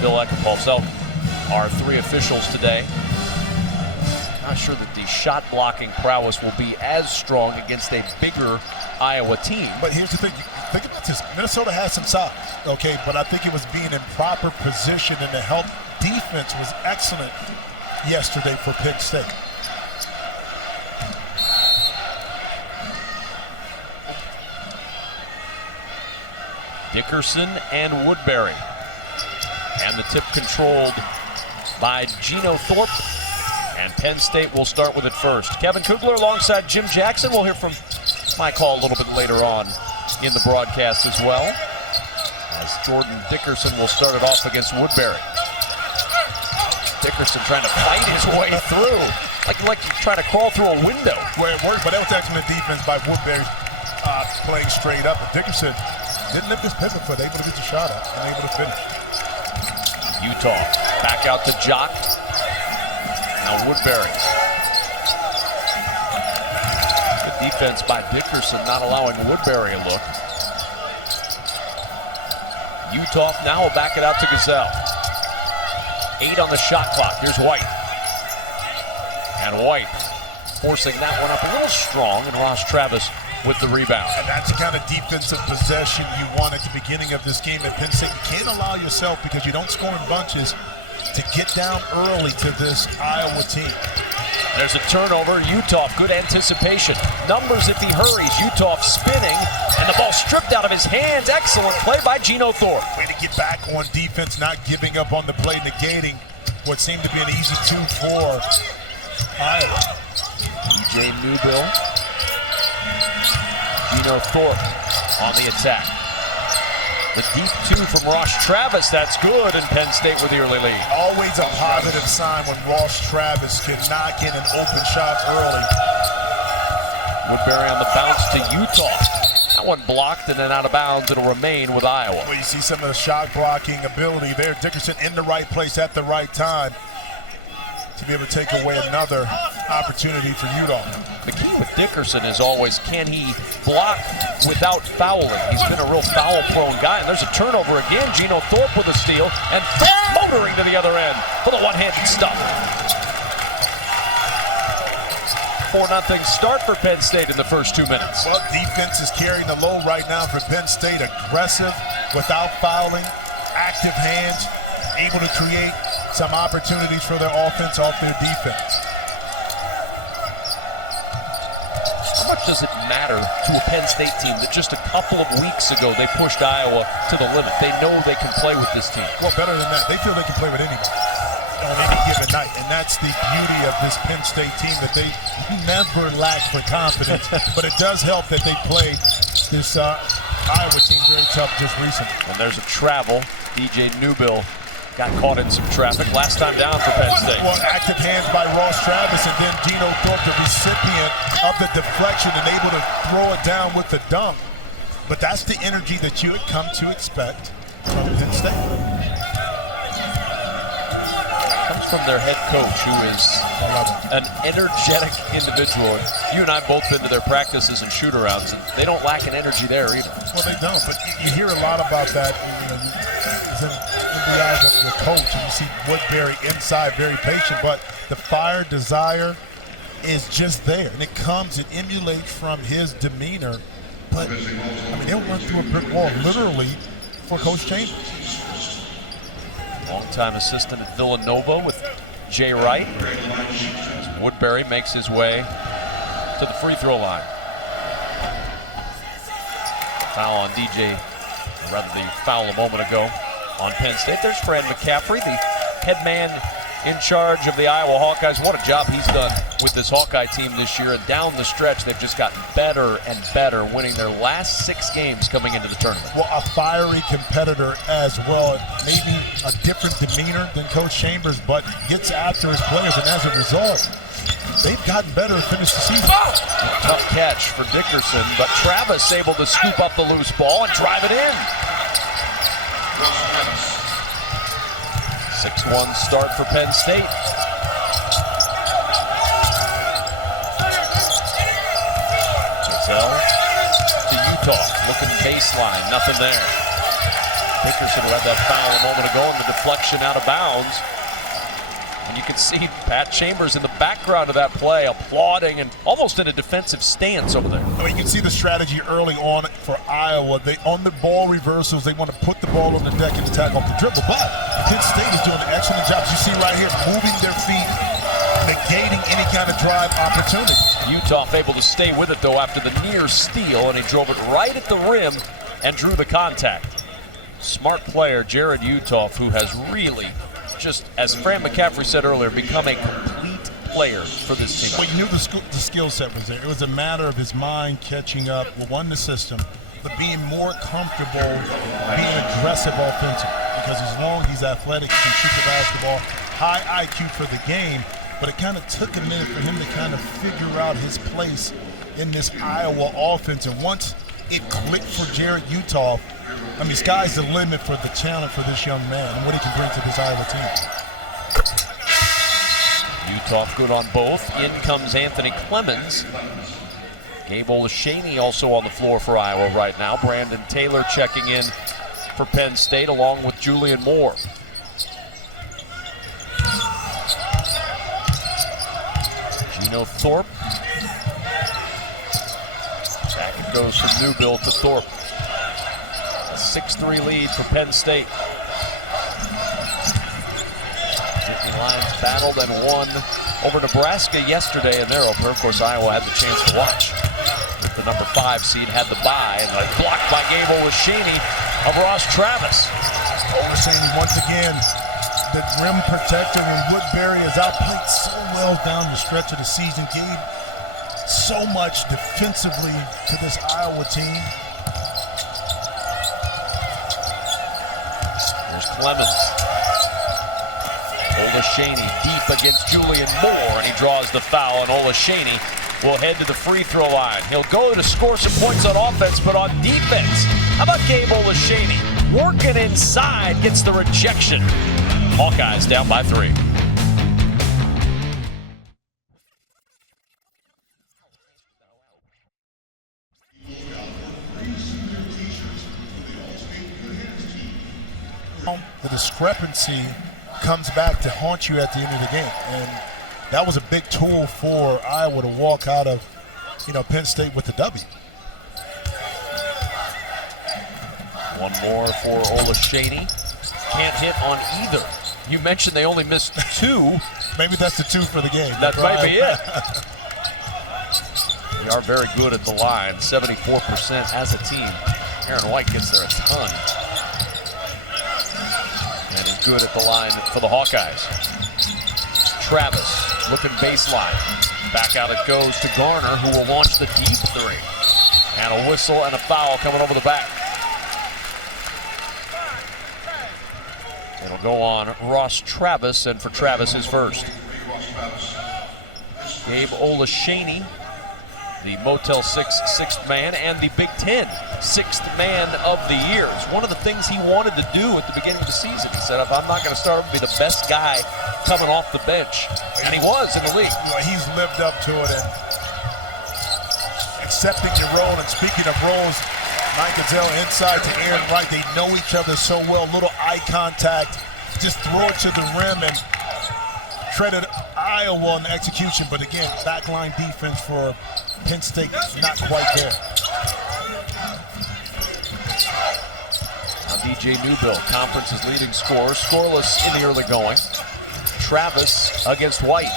Bill Eckenpulse. So our three officials today. Not sure that the shot blocking prowess will be as strong against a bigger Iowa team. But here's the thing, think about this. Minnesota has some size, okay, but I think it was being in proper position, and the help defense was excellent yesterday for Penn State. Dickerson and Woodbury. And the tip controlled by Gino Thorpe. And Penn State will start with it first. Kevin Kugler alongside Jim Jackson. We'll hear from my call a little bit later on in the broadcast as well. As Jordan Dickerson will start it off against Woodbury. Dickerson trying to fight his way through. Like trying to crawl through a window. Where it worked, but that was excellent defense by Woodbury, playing straight up. And Dickerson didn't lift his pivot foot, able to get the shot up and able to finish. Utah back out to Jock. Now Woodbury. Good defense by Dickerson, not allowing Woodbury a look. Utah now will back it out to Gazelle. 8 on the shot clock. Here's White. And White forcing that one up a little strong, and Ross Travis with the rebound. And that's the kind of defensive possession you want at the beginning of this game at Penn State. You can't allow yourself, because you don't score in bunches, to get down early to this Iowa team. There's a turnover. Utah, good anticipation. Numbers if he hurries. Utah spinning, and the ball stripped out of his hands. Excellent play by Gino Thorpe. Way to get back on defense, not giving up on the play, negating what seemed to be an easy 2 for Iowa. DJ Newbill. Gino Thorpe on the attack. The deep 2 from Ross Travis, that's good, and Penn State with the early lead. Always a positive sign when Ross Travis can knock in an open shot early. Woodbury on the bounce to Utah. That one blocked and then out of bounds. It'll remain with Iowa. Well, you see some of the shot blocking ability there. Dickerson in the right place at the right time to be able to take away another opportunity for Utah. The key with Dickerson is always, can he block without fouling? He's been a real foul-prone guy, and there's a turnover again. Gino Thorpe with a steal, and motoring to the other end for the one-handed stuff. 4-0 start for Penn State in the first 2 minutes. Well, defense is carrying the load right now for Penn State. Aggressive, without fouling, active hands, able to create some opportunities for their offense off their defense. How much does it matter to a Penn State team that just a couple of weeks ago they pushed Iowa to the limit? They know they can play with this team. Well, better than that, they feel they can play with anybody on any given night, and that's the beauty of this Penn State team, that they never lack for confidence. But it does help that they played this Iowa team very tough just recently. And there's a travel. DJ Newbill got caught in some traffic last time down for Penn State. Well, active hands by Ross Travis, and then Gino Thorpe, the recipient of the deflection, and able to throw it down with the dunk. But that's the energy that you had come to expect from Penn State. Comes from their head coach, who is an energetic individual. You and I have both been to their practices and shoot-arounds, and they don't lack an energy there either. Well, they don't, but you hear a lot about that. It's in the eyes of the coach, and you see Woodbury inside, very patient, but the fire, desire is just there, and it comes, it emulates from his demeanor. But, I mean, they'll run through a brick wall, literally, for Coach Chambers. Longtime assistant at Villanova with Jay Wright. As Woodbury makes his way to the free throw line. Foul on DJ, or rather the foul a moment ago on Penn State. There's Fran McCaffrey, the head man in charge of the Iowa Hawkeyes. What a job he's done with this Hawkeye team this year. And down the stretch, they've just gotten better and better, winning their last 6 games coming into the tournament. Well, a fiery competitor as well. Maybe a different demeanor than Coach Chambers, but gets after his players. And as a result, they've gotten better to finish the season. Tough catch for Dickerson, but Travis able to scoop up the loose ball and drive it in. 6-1 start for Penn State. Gazelle to Utah, looking baseline, nothing there. Dickerson, who had that foul a moment ago, and the deflection out of bounds. And you can see Pat Chambers in the background of that play applauding and almost in a defensive stance over there. You can see the strategy early on for Iowa. On the ball reversals, they want to put the ball on the deck and attack off the dribble. But Penn State is doing an excellent job. You see right here, moving their feet, negating any kind of drive opportunity. Utah able to stay with it, though, after the near steal, and he drove it right at the rim and drew the contact. Smart player, Jared Utah, who has really just, as Fran McCaffrey said earlier, become a complete player for this team. We knew the skill set was there. It was a matter of his mind catching up, the system, but being more comfortable, being aggressive offensively. Because as long as he's athletic, he can shoot the basketball, high IQ for the game, but it kind of took a minute for him to kind of figure out his place in this Iowa offense. And once it clicked for Jared Utah, I mean, sky's the limit for the talent for this young man and what he can bring to this Iowa team. Utah good on both. In comes Anthony Clemens. Gabe Olashaney also on the floor for Iowa right now. Brandon Taylor checking in for Penn State along with Julian Moore. Gino Thorpe. Back it goes from Newbill to Thorpe. 6-3 lead for Penn State. Nittany Lions battled and won over Nebraska yesterday in their opener. Of course, Iowa had the chance to watch. With the number 5 seed had the bye, and blocked by Gabe Olashaney of Ross Travis. Olashaney once again, the rim protector when Woodbury is outplayed so well down the stretch of the season. Gave so much defensively to this Iowa team. Clemens. Olashaney deep against Julian Moore, and he draws the foul, and Olashaney will head to the free throw line. He'll go to score some points on offense, but on defense, how about Gabe Olashaney? Working inside, gets the rejection. Hawkeyes down by 3. The discrepancy comes back to haunt you at the end of the game, and that was a big tool for Iowa to walk out of, Penn State with the W. One more for Olashaney. Can't hit on either. You mentioned they only missed 2. Maybe that's the 2 for the game. That might be it. They are very good at the line, 74% as a team. Aaron White gets there a ton. And he's good at the line for the Hawkeyes. Travis looking baseline. Back out it goes to Garner, who will launch the deep 3. And a whistle and a foul coming over the back. It'll go on Ross Travis, and for Travis his first. Gabe Olashaney, the Motel 6 sixth man, and the Big Ten sixth man of the year. It's one of the things he wanted to do at the beginning of the season. He said, if I'm not going to start, I'll be the best guy coming off the bench. And he was in the league. He's lived up to it and accepting your role. And speaking of roles, Mike Goodell inside to Aaron Wright. They know each other so well. Little eye contact. Just throw it to the rim and credit Iowa on the execution. But again, backline defense for Penn State not quite there. Now DJ Newbill, conference's leading scorer, scoreless in the early going. Travis against White,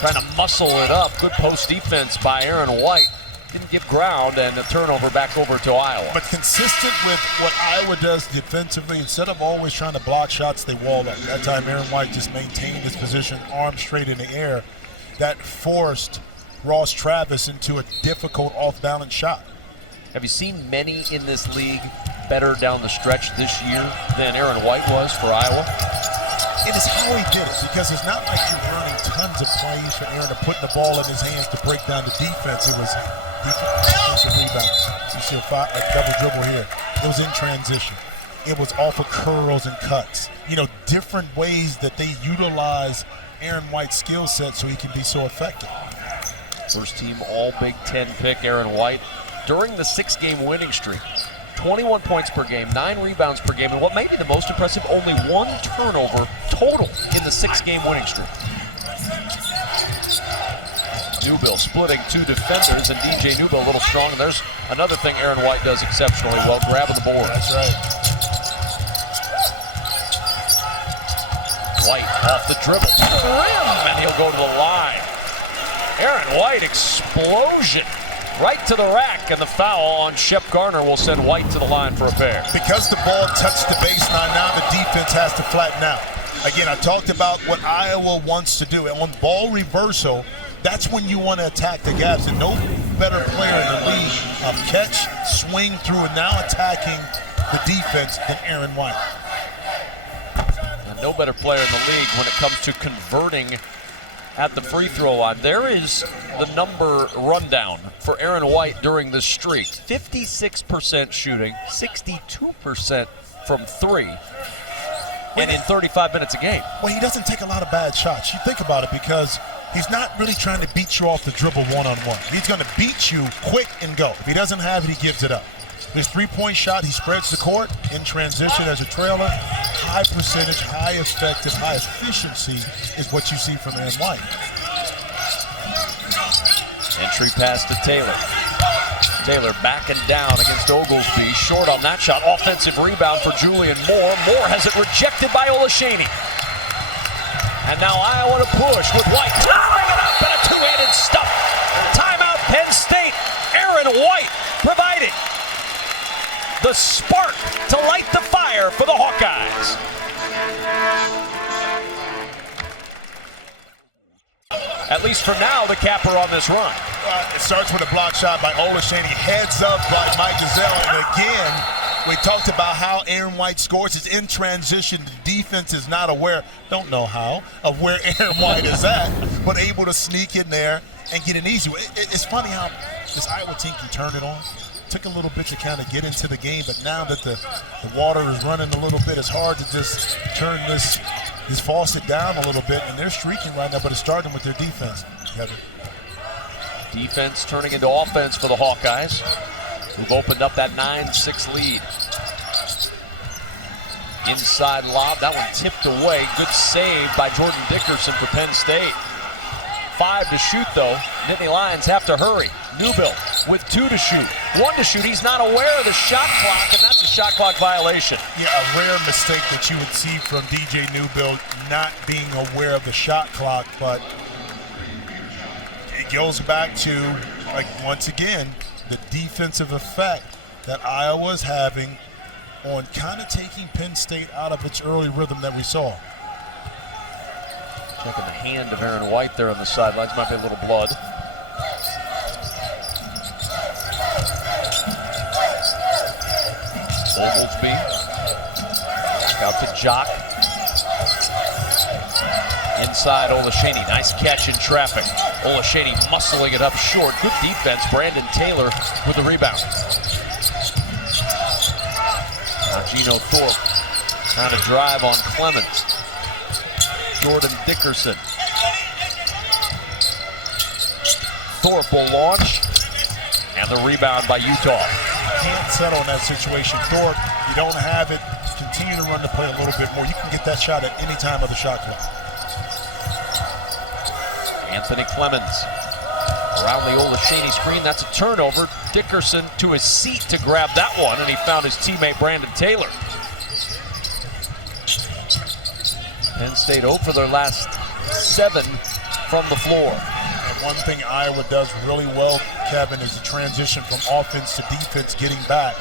trying to muscle it up. Good post defense by Aaron White. Didn't give ground, and a turnover back over to Iowa. But consistent with what Iowa does defensively, instead of always trying to block shots, they wall up. That time Aaron White just maintained his position, arms straight in the air. That forced Ross Travis into a difficult off-balance shot. Have you seen many in this league better down the stretch this year than Aaron White was for Iowa? It is how he did it, because it's not like you're running tons of plays for Aaron to put the ball in his hands to break down the defense. It was defensive rebound. You see a double dribble here. It was in transition. It was off of curls and cuts. Different ways that they utilize Aaron White's skill set so he can be so effective. First team All Big Ten pick Aaron White during the 6-game winning streak. 21 points per game, 9 rebounds per game, and what may be the most impressive, only 1 turnover total in the 6-game winning streak. Newbill splitting 2 defenders, and DJ Newbill a little strong. And there's another thing Aaron White does exceptionally well, grabbing the board. That's right. White off the dribble to the rim, and he'll go to the line. Aaron White, explosion. Right to the rack, and the foul on Shep Garner will send White to the line for a pair. Because the ball touched the baseline, now the defense has to flatten out. Again, I talked about what Iowa wants to do. And on ball reversal, that's when you want to attack the gaps. And no better player in the league of catch, swing through, and now attacking the defense than Aaron White. And no better player in the league when it comes to converting at the free throw line. There is the number rundown for Aaron White during this streak. 56% shooting, 62% from 3, and in 35 minutes a game. Well, he doesn't take a lot of bad shots. You think about it, because he's not really trying to beat you off the dribble one-on-one. He's going to beat you quick and go. If he doesn't have it, he gives it up. His three-point shot, he spreads the court in transition as a trailer. High percentage, high effective, high efficiency is what you see from Aaron White. Entry pass to Taylor. Taylor backing down against Oglesby. Short on that shot. Offensive rebound for Julian Moore. Moore has it rejected by Olashany. And now Iowa to push with White. Towering it up, and a two-handed stuff. Timeout, Penn State. Aaron White providing the spark to light the fire for the Hawkeyes. At least for now, the capper on this run. It starts with a block shot by Olashany, heads up by Mike Giselle, and again, we talked about how Aaron White scores. It's in transition. The defense is not aware, don't know how, of where Aaron White is at, but able to sneak in there and get an easy one. It's funny how this Iowa team can turn it on. Took a little bit to kind of get into the game, but now that the water is running a little bit, it's hard to just turn this faucet down a little bit, and they're streaking right now, but it's starting with their defense, Kevin. Defense turning into offense for the Hawkeyes, who've opened up that 9-6 lead. Inside lob, that one tipped away. Good save by Jordan Dickerson for Penn State. 5 to shoot, though. Nittany Lions have to hurry. Newbill with 2 to shoot. 1 to shoot. He's not aware of the shot clock, and that's a shot clock violation. Yeah, a rare mistake that you would see from DJ Newbill, not being aware of the shot clock, but it goes back to, like, once again, the defensive effect that Iowa's having on kind of taking Penn State out of its early rhythm that we saw. Checking the hand of Aaron White there on the sidelines. Might be a little blood. Oglesby. Back out to Jock. Inside Olashany. Nice catch in traffic. Olashany muscling it up short. Good defense. Brandon Taylor with the rebound. Now Gino Thorpe trying to drive on Clemens. Jordan Dickerson. Thorpe will launch, and the rebound by Utah. Can't settle in that situation. Thorpe, you don't have it. Continue to run the play a little bit more. You can get that shot at any time of the shot clock. Anthony Clemens around the Olashany screen. That's a turnover. Dickerson to his seat to grab that one, and he found his teammate Brandon Taylor. Penn State 0 for their last 7 from the floor. And one thing Iowa does really well, Kevin, is the transition from offense to defense, getting back.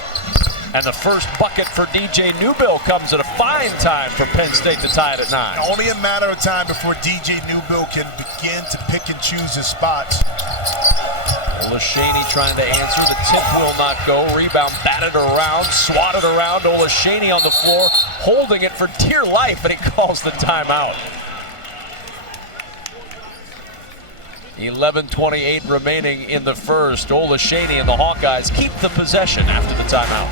And the first bucket for DJ Newbill comes at a fine time for Penn State to tie it at 9. Only a matter of time before DJ Newbill can begin to pick and choose his spots. Olashany trying to answer. The tip will not go. Rebound batted around, swatted around. Olashany on the floor, holding it for dear life, and he calls the timeout. 11:28 remaining in the first. Olashany and the Hawkeyes keep the possession after the timeout.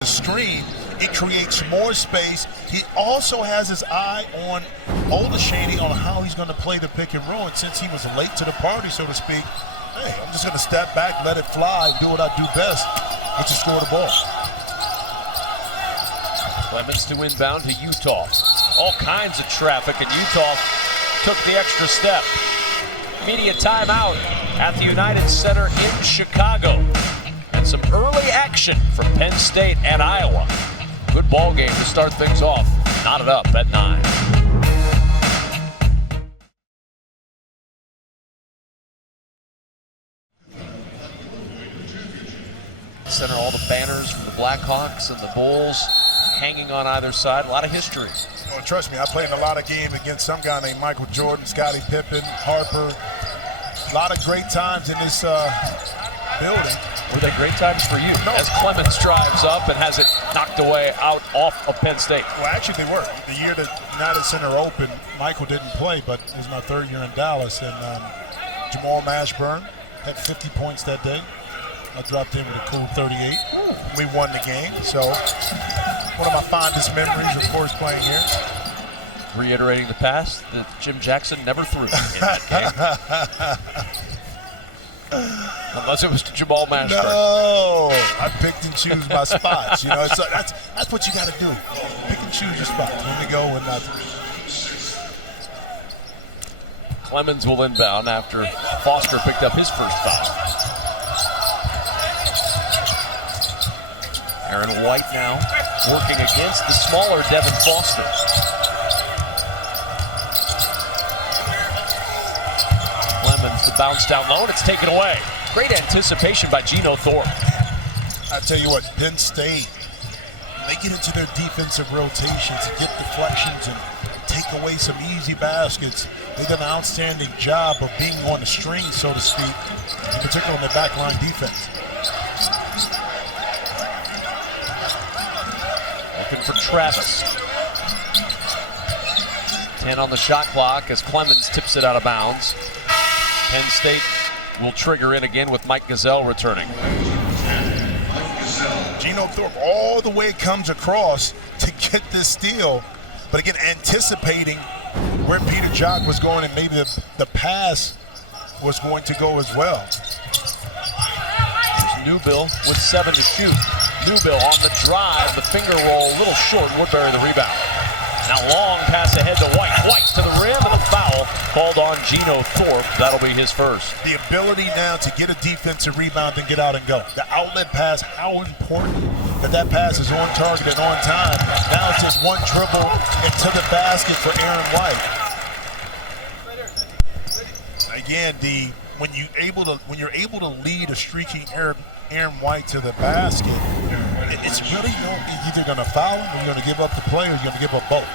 The screen, it creates more space. He also has his eye on Olashany on how he's going to play the pick and roll. And since he was late to the party, so to speak, hey, I'm just going to step back, let it fly, and do what I do best, which is score the ball. Clemens to inbound to Utah. All kinds of traffic, and Utah took the extra step. Immediate timeout at the United Center in Chicago. And some early action from Penn State and Iowa. Good ball game to start things off. Knotted up at 9. Center, all the banners from the Blackhawks and the Bulls hanging on either side. A lot of history. Well, trust me, I played in a lot of games against some guy named Michael Jordan, Scottie Pippen, Harper. A lot of great times in this building. Were they great times for you? No. As Clemens drives up and has it knocked away off of Penn State. Well, actually, they were. The year the United Center opened, Michael didn't play, but it was my 3rd year in Dallas. And Jamal Mashburn had 50 points that day. I dropped in with a cool 38. We won the game. So one of my fondest memories, of course, playing here. Reiterating the past that Jim Jackson never threw in that game. Unless it was to Jamal Mashburn. No, I picked and choose my spots. You know, so that's what you got to do. Pick and choose your spots. When to go and not. Clemens will inbound after Foster picked up his first foul. Aaron White now working against the smaller Devin Foster. Clemens, the bounce down low, and it's taken away. Great anticipation by Geno Thorpe. I tell you what, Penn State, they get into their defensive rotations and get deflections and take away some easy baskets. They did an outstanding job of being on the string, so to speak, in particular on their backline defense. Looking for Travis. 10 on the shot clock as Clemens tips it out of bounds. Penn State will trigger in again with Mike Gazelle returning. Geno Thorpe all the way comes across to get this steal, but again, anticipating where Peter Jok was going and maybe the pass was going to go as well. There's Newbill with 7 to shoot. Newbill on the drive, the finger roll, a little short. Woodbury the rebound. Now long pass ahead to White. White to the rim and a foul called on Geno Thorpe. That'll be his first. The ability now to get a defensive rebound and get out and go. The outlet pass, how important that pass is on target and on time. Now it's just one dribble into the basket for Aaron White. Again, when you're able to lead a streaking Aaron White to the basket, it's really you're either going to foul him or you're going to give up the play or you're going to give up both.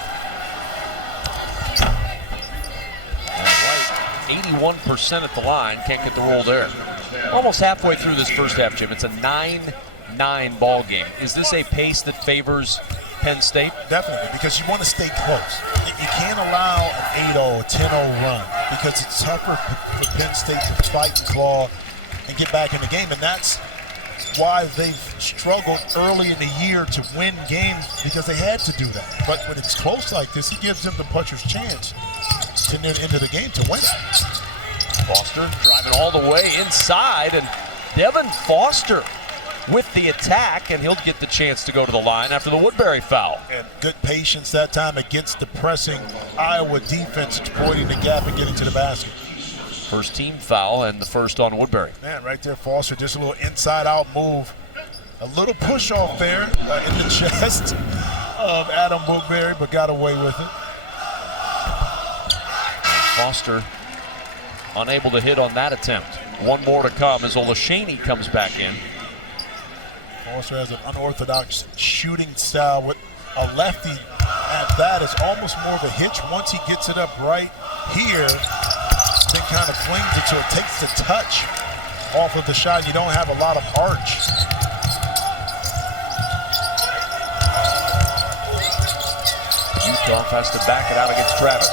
And White, 81% at the line, can't get the roll there. Almost halfway through this first half, Jim. It's a 9-9 ball game. Is this a pace that favors Penn State? Definitely, because you want to stay close. You can't allow an 8-0, a 10-0 run because it's tougher for Penn State to fight and claw and get back in the game, and that's why they've struggled early in the year to win games, because they had to do that. But when it's close like this, it gives them the puncher's chance to near the end of the game to win it. Foster driving all the way inside, and Devin Foster with the attack, and he'll get the chance to go to the line after the Woodbury foul. And good patience that time against the pressing Iowa defense, exploiting the gap and getting to the basket. First team foul and the first on Woodbury. Man, right there, Foster, just a little inside-out move. A little push-off there in the chest of Adam Woodbury, but got away with it. Foster unable to hit on that attempt. One more to come as Olashaney comes back in. Foster has an unorthodox shooting style with a lefty at that. Is almost more of a hitch. Once he gets it up right here, then kind of flings it, so it takes the touch off of the shot. You don't have a lot of arch. Utah has to back it out against Travis.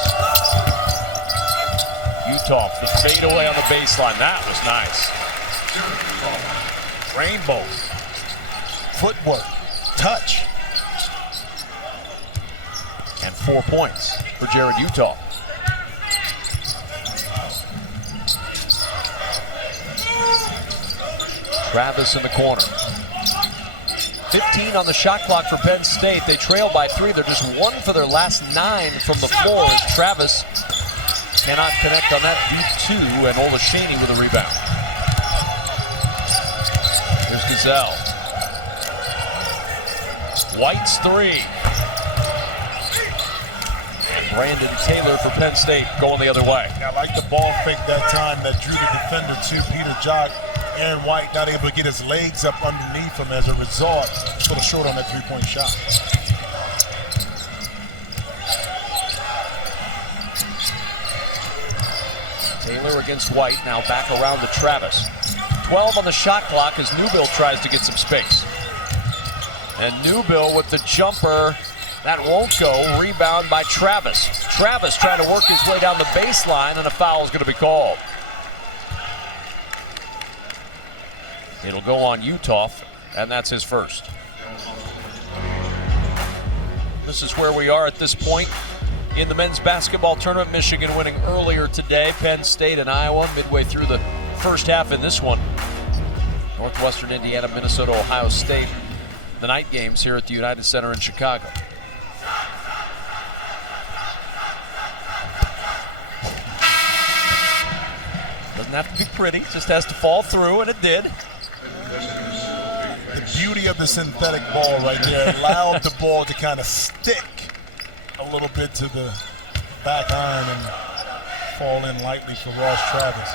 Utah, the fade away on the baseline. That was nice. Rainbow. Footwork. Touch. And 4 points for Jared Utah. Travis in the corner. 15 on the shot clock for Penn State. They trail by 3. They're just 1 for their last 9 from the floor as Travis cannot connect on that deep 2, and Olashaney with a rebound. Here's Gazelle. White's 3. And Brandon Taylor for Penn State going the other way. I like the ball fake that time that drew the defender to Peter Jock. Aaron White not able to get his legs up underneath him as a result. Just a little short on that three-point shot. Taylor against White, now back around to Travis. 12 on the shot clock as Newbill tries to get some space. And Newbill with the jumper, that won't go. Rebound by Travis. Travis trying to work his way down the baseline, and a foul is going to be called. It'll go on Utah, and that's his first. This is where we are at this point in the men's basketball tournament. Michigan winning earlier today. Penn State and Iowa midway through the first half in this one. Northwestern Indiana, Minnesota, Ohio State. The night games here at the United Center in Chicago. Doesn't have to be pretty, just has to fall through, and it did. The beauty of the synthetic ball right there allowed the ball to kind of stick a little bit to the back iron and fall in lightly for Ross Travis.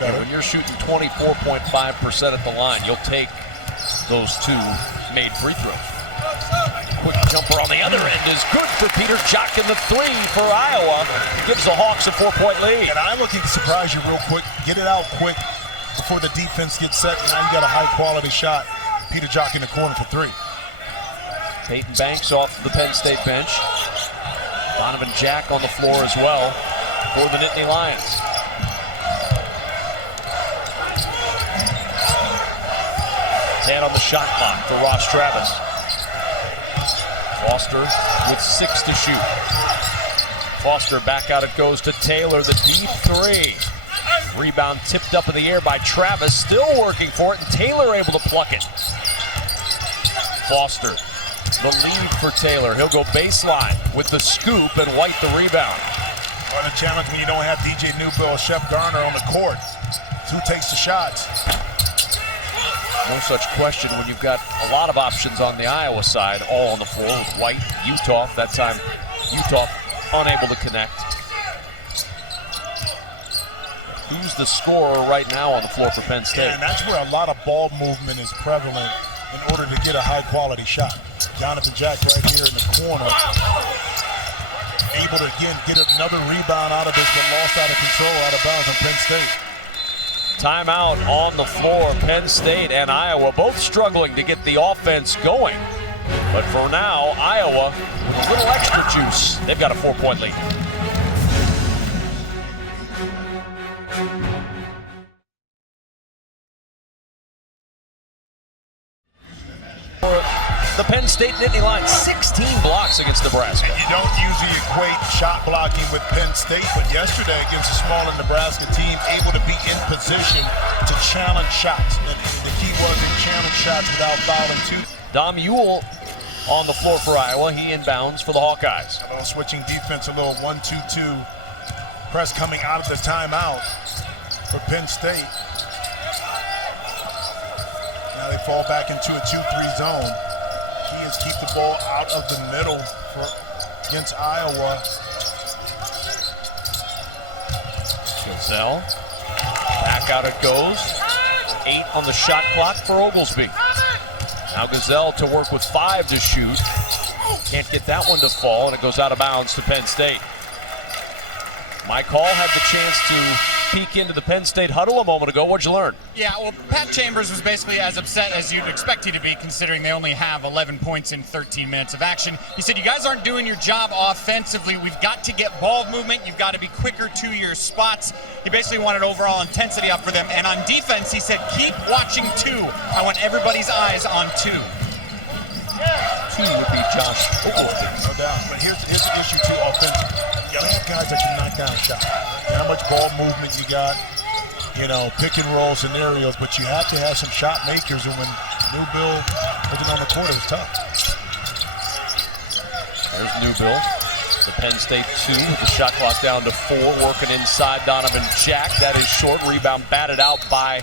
Yeah, when you're shooting 24.5% at the line, you'll take those 2 made free throws. Quick jumper on the other end is good for Peter Jock, in the 3 for Iowa. Gives the Hawks a 4-point lead. And Iowa can surprise you real quick, get it out quick before the defense gets set. Now you got a high-quality shot. Peter Jock in the corner for 3. Peyton Banks off the Penn State bench. Donovan Jack on the floor as well for the Nittany Lions. And on the shot clock for Ross Travis. Foster with 6 to shoot. Foster back out, it goes to Taylor, the deep 3. Rebound tipped up in the air by Travis, still working for it, and Taylor able to pluck it. Foster, the lead for Taylor. He'll go baseline with the scoop, and White the rebound. What a challenge when you don't have DJ Newbill or Shep Garner on the court. Who takes the shots? No such question when you've got a lot of options on the Iowa side, all on the floor with White, Utah. That time, Utah unable to connect. Who's the scorer right now on the floor for Penn State? Yeah, and that's where a lot of ball movement is prevalent in order to get a high-quality shot. Jonathan Jack right here in the corner, able to, again, get another rebound out of this, but lost out of control, out of bounds on Penn State. Timeout on the floor. Penn State and Iowa both struggling to get the offense going. But for now, Iowa with a little extra juice. They've got a 4-point lead. The Penn State Nittany Lions, 16 blocks against Nebraska. And you don't usually equate shot blocking with Penn State, but yesterday against a smaller Nebraska team, able to be in position to challenge shots. And the key was to challenge shots without fouling 2. Dom Ewell on the floor for Iowa. He inbounds for the Hawkeyes. A little switching defense, a little 1-2-2 press coming out of the timeout for Penn State. Now they fall back into a 2-3 zone. Key is keep the ball out of the middle against Iowa. Gazelle. Back out it goes. 8 on the shot clock for Oglesby. Now Gazelle to work with 5 to shoot. Can't get that one to fall, and it goes out of bounds to Penn State. Mike Hall had the chance to peek into the Penn State huddle a moment ago. What'd you learn? Yeah, well, Pat Chambers was basically as upset as you'd expect him to be, considering they only have 11 points in 13 minutes of action. He said, you guys aren't doing your job offensively. We've got to get ball movement. You've got to be quicker to your spots. He basically wanted overall intensity up for them. And on defense, he said, keep watching 2. I want everybody's eyes on 2. 2 would be Josh Oglesby. No doubt. But here's the issue, too, offensively. You gotta have guys that can knock down shots. How much ball movement you got. pick and roll scenarios, but you have to have some shot makers, and when Newbill wasn't on the court, it was tough. There's Newbill, the Penn State 2 with the shot clock down to 4, working inside Donovan Jack. That is short, rebound batted out by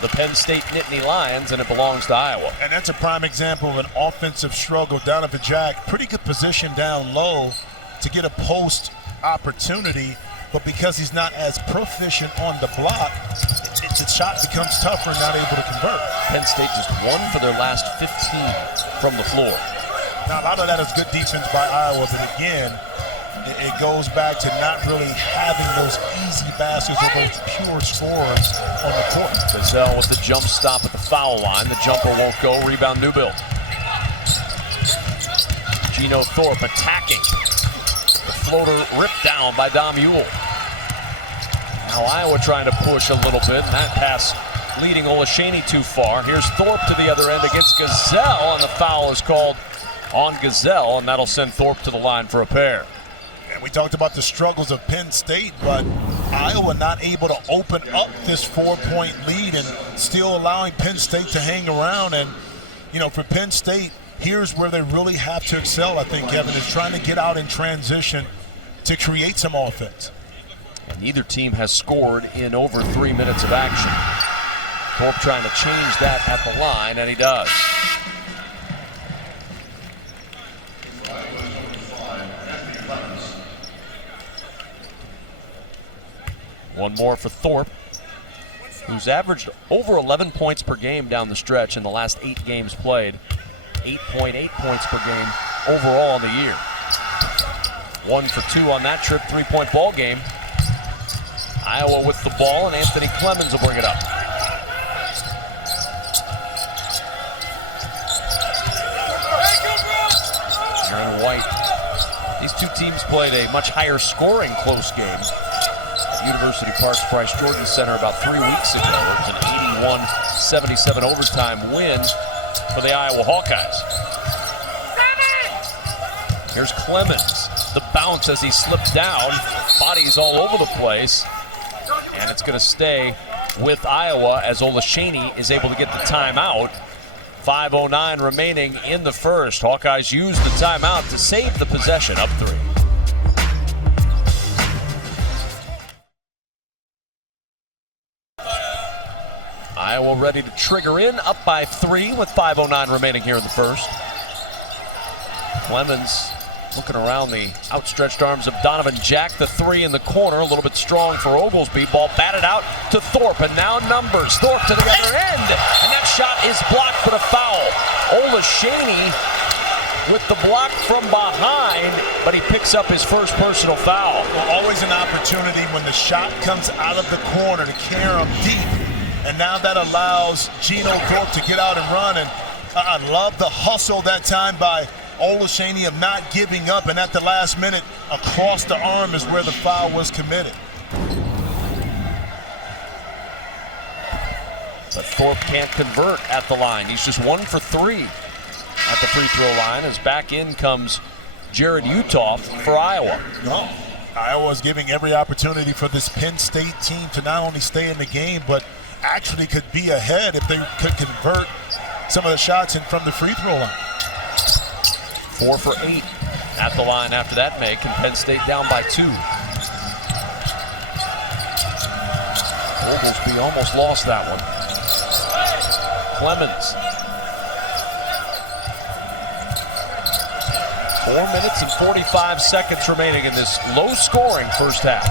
the Penn State Nittany Lions, and it belongs to Iowa. And that's a prime example of an offensive struggle. Donovan Jack, pretty good position down low to get a post opportunity, but because he's not as proficient on the block, the shot becomes tougher and not able to convert. Penn State just 1 for their last 15 from the floor. Now, a lot of that is good defense by Iowa, but again, it goes back to not really having those easy baskets or those pure scores on the court. Gazelle with the jump stop at the foul line. The jumper won't go. Rebound Newbill. Gino Thorpe attacking. The floater ripped down by Dom Ewell. Now Iowa trying to push a little bit, and that pass leading Olashaney too far. Here's Thorpe to the other end against Gazelle, and the foul is called on Gazelle, and that'll send Thorpe to the line for a pair. And we talked about the struggles of Penn State, but Iowa not able to open up this 4-point lead and still allowing Penn State to hang around. And, for Penn State, here's where they really have to excel, I think, Kevin, is trying to get out in transition to create some offense. And neither team has scored in over 3 minutes of action. Thorpe trying to change that at the line, and he does. One more for Thorpe, who's averaged over 11 points per game down the stretch in the last 8 games played. 8.8 points per game overall in the year. 1 for 2 on that trip, 3-point ball game. Iowa with the ball, and Anthony Clemens will bring it up. Aaron White. These two teams played a much higher scoring close game at University Park's Bryce Jordan Center about 3 weeks ago. It was an 81-77 overtime win for the Iowa Hawkeyes. Here's Clemens. The bounce as he slipped down. Bodies all over the place. And it's going to stay with Iowa as Olashaney is able to get the timeout. 5:09 remaining in the first. Hawkeyes use the timeout to save the possession, up 3. Iowa ready to trigger in, up by 3 with 5:09 remaining here in the first. Clemens looking around the outstretched arms of Donovan Jack. The 3 in the corner, a little bit strong for Oglesby. Ball batted out to Thorpe, and now numbers. Thorpe to the other end, and that shot is blocked for the foul. Olashaney with the block from behind, but he picks up his first personal foul. Well, always an opportunity when the shot comes out of the corner to carry him deep, and now that allows Gino Thorpe to get out and run, and I love the hustle that time by Olashaney of not giving up, and at the last minute, across the arm is where the foul was committed. But Thorpe can't convert at the line. He's just 1 for 3 at the free throw line as back in comes Jared Uthoff for Iowa. No, Iowa is giving every opportunity for this Penn State team to not only stay in the game, but actually could be ahead if they could convert some of the shots in from the free throw line. 4 for 8 at the line after that make, and Penn State down by 2. Oglesby almost lost that one. Clemens. 4 minutes and 45 seconds remaining in this low-scoring first half.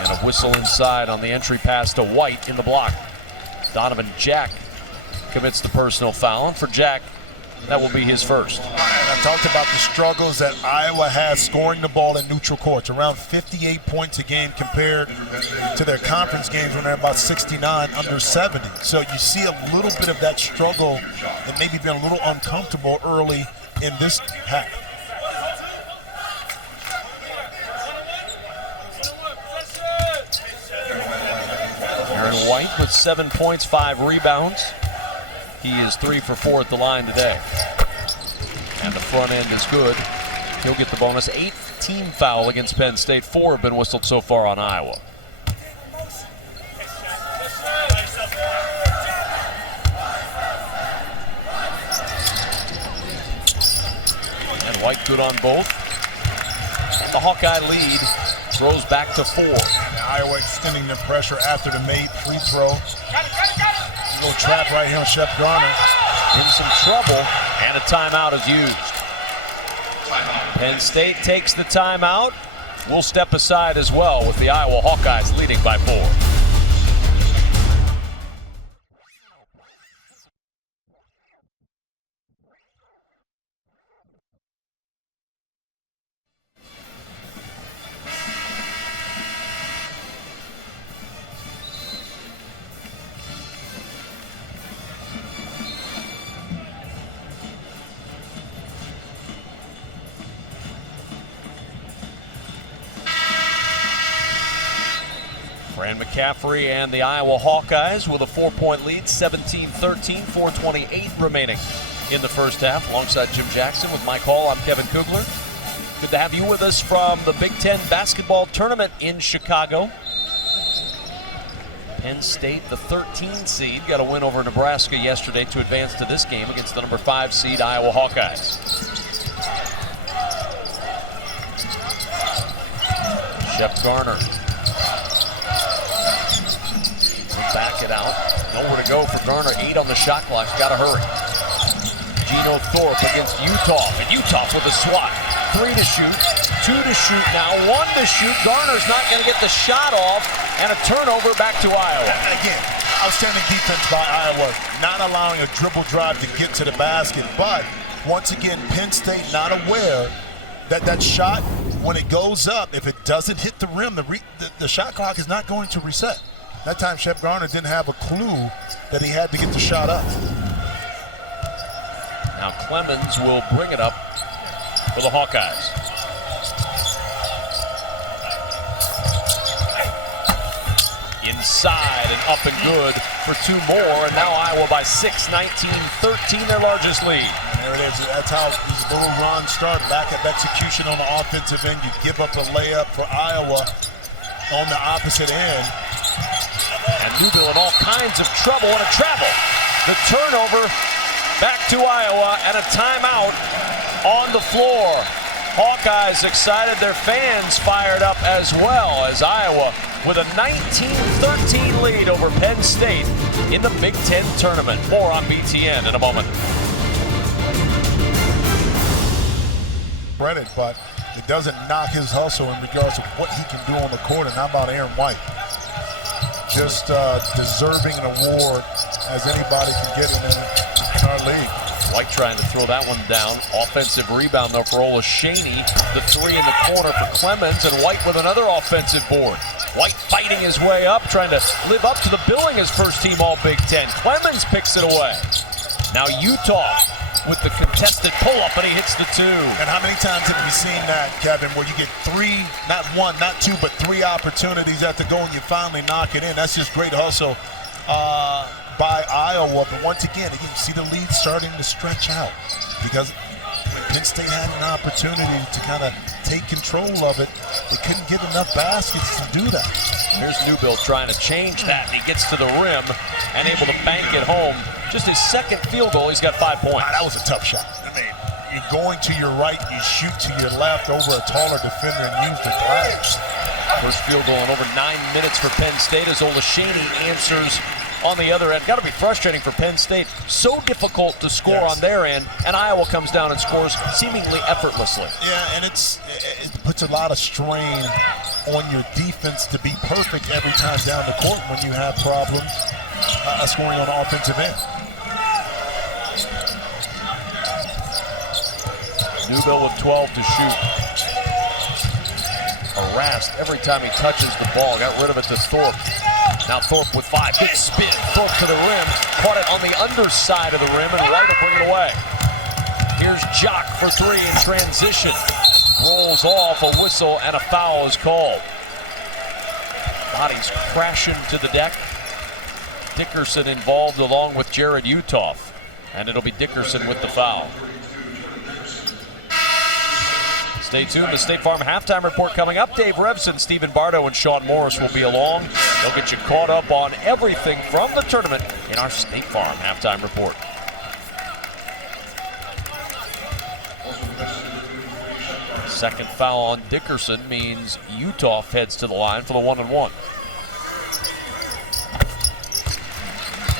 And a whistle inside on the entry pass to White in the block. Donovan Jack commits the personal foul, and for Jack, that will be his first. And I talked about the struggles that Iowa has scoring the ball in neutral courts, around 58 points a game compared to their conference games when they're about 69, under 70. So you see a little bit of that struggle and maybe being a little uncomfortable early in this half. Aaron White with 7 points, 5 rebounds. He is 3 for 4 at the line today. And the front end is good. He'll get the bonus. 8 team foul against Penn State. 4 have been whistled so far on Iowa. And White good on both. And the Hawkeye lead grows back to 4. And Iowa extending their pressure after the made free throw. A little trap right here on Shep Garner. In some trouble, and a timeout is used. Penn State takes the timeout. We'll step aside as well with the Iowa Hawkeyes leading by 4. Fran McCaffrey and the Iowa Hawkeyes with a 4-point lead, 17-13, 4:28 remaining in the first half. Alongside Jim Jackson with Mike Hall, I'm Kevin Kugler. Good to have you with us from the Big Ten basketball tournament in Chicago. Penn State, the 13 seed, got a win over Nebraska yesterday to advance to this game against the number 5 seed Iowa Hawkeyes. Shep Garner. Back it out. Nowhere to go for Garner. 8 on the shot clock. Got to hurry. Gino Thorpe against Utah. And Utah with a swat. 3 to shoot. 2 to shoot now. 1 to shoot. Garner's not going to get the shot off. And a turnover back to Iowa. Again, outstanding defense by Iowa. Not allowing a dribble drive to get to the basket. But once again, Penn State not aware that that shot, when it goes up, if it doesn't hit the rim, the shot clock is not going to reset. That time, Shep Garner didn't have a clue that he had to get the shot up. Now Clemens will bring it up for the Hawkeyes. Inside and up and good for 2 more. And now Iowa by 6, 19-13, their largest lead. And there it is. That's how these little runs start. Back up execution on the offensive end. You give up the layup for Iowa on the opposite end. And Newville in all kinds of trouble and a travel. The turnover back to Iowa and a timeout on the floor. Hawkeyes excited, their fans fired up as well as Iowa with a 19-13 lead over Penn State in the Big Ten tournament. More on BTN in a moment. Credit, but it doesn't knock his hustle in regards to what he can do on the court. And how about Aaron White? Just deserving an award as anybody can get in our league. White trying to throw that one down. Offensive rebound though for Olashaney. The 3 in the corner for Clemens, and White with another offensive board. White fighting his way up, trying to live up to the billing as first team All Big Ten. Clemens picks it away. Now Utah with the contested pull-up, and he hits the 2. And how many times have we seen that, Kevin, where you get 3, not 1, not 2, but 3 opportunities at the goal and you finally knock it in? That's just great hustle by Iowa. But once again, you see the lead starting to stretch out because when Penn State had an opportunity to kind of take control of it, they couldn't get enough baskets to do that. Here's Newville trying to change that, and he gets to the rim and able to bank it home. Just his second field goal, he's got 5 points. That was a tough shot. I mean, you're going to your right, you shoot to your left over a taller defender and use the glass. First field goal in over 9 minutes for Penn State as Olashaney answers on the other end. Got to be frustrating for Penn State. So difficult to score on their end, and Iowa comes down and scores seemingly effortlessly. Yeah, and it puts a lot of strain on your defense to be perfect every time down the court when you have problems scoring on the offensive end. Newville with 12 to shoot. Harassed every time he touches the ball. Got rid of it to Thorpe. Now Thorpe with 5. Good spin. Thorpe to the rim. Caught it on the underside of the rim, and Wright will bring it away. Here's Jock for 3 in transition. Rolls off, a whistle, and a foul is called. Bodies crashing to the deck. Dickerson involved along with Jared Utoff. And it'll be Dickerson with the foul. Stay tuned. The State Farm halftime report coming up. Dave Revson, Stephen Bardo, and Sean Morris will be along. They'll get you caught up on everything from the tournament in our State Farm halftime report. Second foul on Dickerson means Utah heads to the line for the 1-and-1.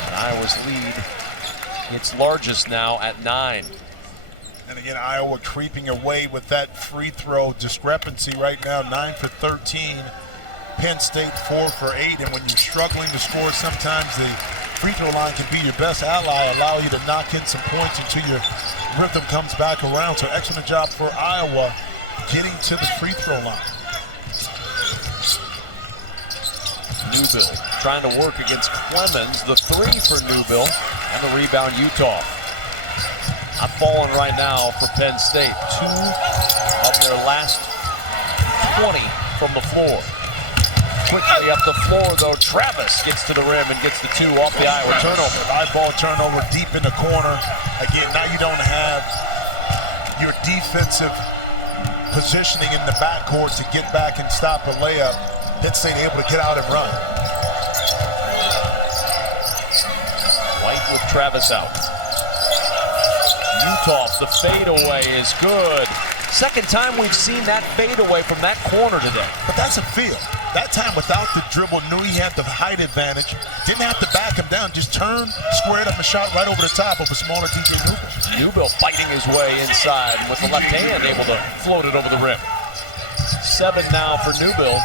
And Iowa's lead, its largest now at 9. And again, Iowa creeping away with that free throw discrepancy right now, 9 for 13. Penn State 4 for 8. And when you're struggling to score, sometimes the free throw line can be your best ally, allow you to knock in some points until your rhythm comes back around. So excellent job for Iowa getting to the free throw line. Newbill trying to work against Clemens. The 3 for Newbill, and the rebound Utah. I'm falling right now for Penn State. 2 of their last 20 from the floor. Quickly up the floor, though, Travis gets to the rim and gets the 2 off the Iowa turnover. Eyeball turnover deep in the corner. Again, now you don't have your defensive positioning in the backcourt to get back and stop a layup. Penn State able to get out and run. White with Travis out. Utah, the fadeaway is good. Second time we've seen that fadeaway from that corner today. But that's a feel. That time without the dribble, knew he had the height advantage. Didn't have to back him down, just turned, squared up a shot right over the top of a smaller DJ Newbill. Newbill fighting his way inside and with the left hand able to float it over the rim. 7 now for Newbill.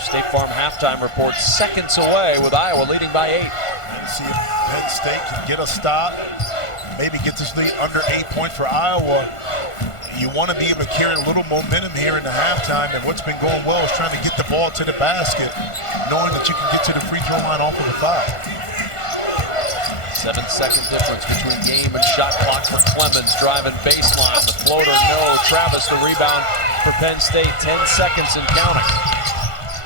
State Farm halftime report seconds away with Iowa leading by 8. Let's see if Penn State can get a stop. Maybe get this lead under 8 points for Iowa. You want to be able to carry a little momentum here in the halftime, and what's been going well is trying to get the ball to the basket, knowing that you can get to the free throw line off of the foul. 7-second difference between game and shot clock for Clemens, driving baseline. The floater, no. Travis, the rebound for Penn State. 10 seconds and counting.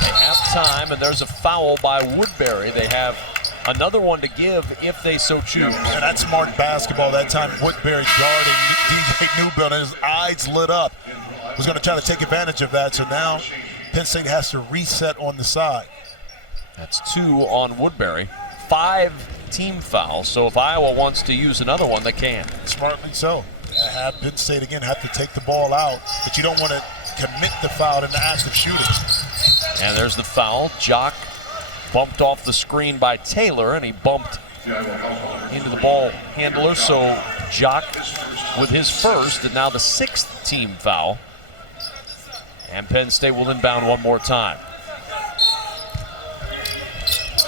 They have time, and there's a foul by Woodbury. They have another one to give if they so choose. And that's smart basketball that time. Woodbury guarding DJ Newbill, and his eyes lit up. Was going to try to take advantage of that, so now Penn State has to reset on the side. That's 2 on Woodbury. 5 team fouls, so if Iowa wants to use another one, they can. Smartly so. Have Penn State again have to take the ball out, but you don't want to commit the foul in the act of shooting. And there's the foul. Jock bumped off the screen by Taylor, and he bumped into the ball handler. So Jock with his first, and now the 6th team foul. And Penn State will inbound one more time.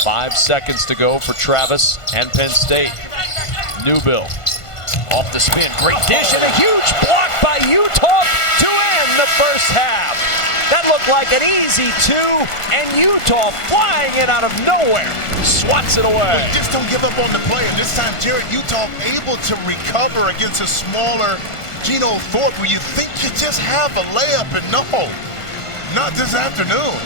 5 seconds to go for Travis and Penn State. Newbill off the spin. Great dish and a huge block by Utah to end the first half. That looked like an easy 2, and Utah flying in out of nowhere. Swats it away. You just don't give up on the play. And this time, Jared, Utah able to recover against a smaller Gino Thorpe, where you think you just have a layup, and no, not this afternoon.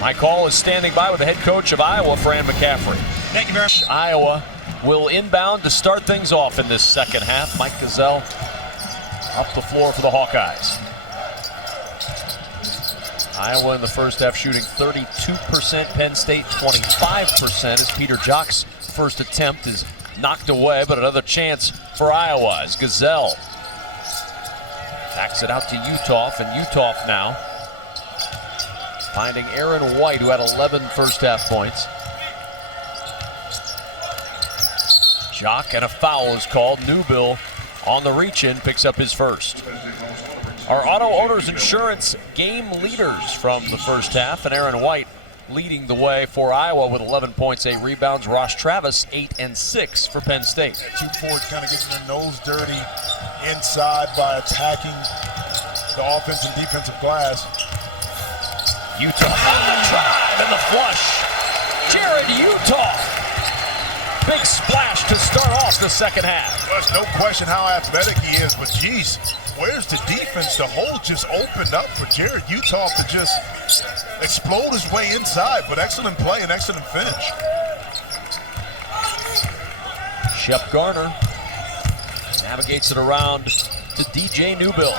My call is standing by with the head coach of Iowa, Fran McCaffrey. Thank you very much. Iowa will inbound to start things off in this second half. Mike Gazelle up the floor for the Hawkeyes. Iowa in the first half shooting 32%, Penn State 25%, as Peter Jock's first attempt is knocked away, but another chance for Iowa as Gazelle backs it out to Uthoff, and Uthoff now finding Aaron White, who had 11 first half points. Jock, and a foul is called. Newbill on the reach-in picks up his first. Our Auto Owners Insurance game leaders from the first half, and Aaron White leading the way for Iowa with 11 points, 8 rebounds. Ross Travis, 8 and 6 for Penn State. 2 forwards kind of getting their nose dirty inside by attacking the offense and defensive glass. Utah on the drive and the flush. Jared Utah. Big splash to start off the second half. Well, there's no question how athletic he is, but geez, where's the defense? The hole just opened up for Jared Utah to just explode his way inside, but excellent play and excellent finish. Shep Garner navigates it around to DJ Newbill.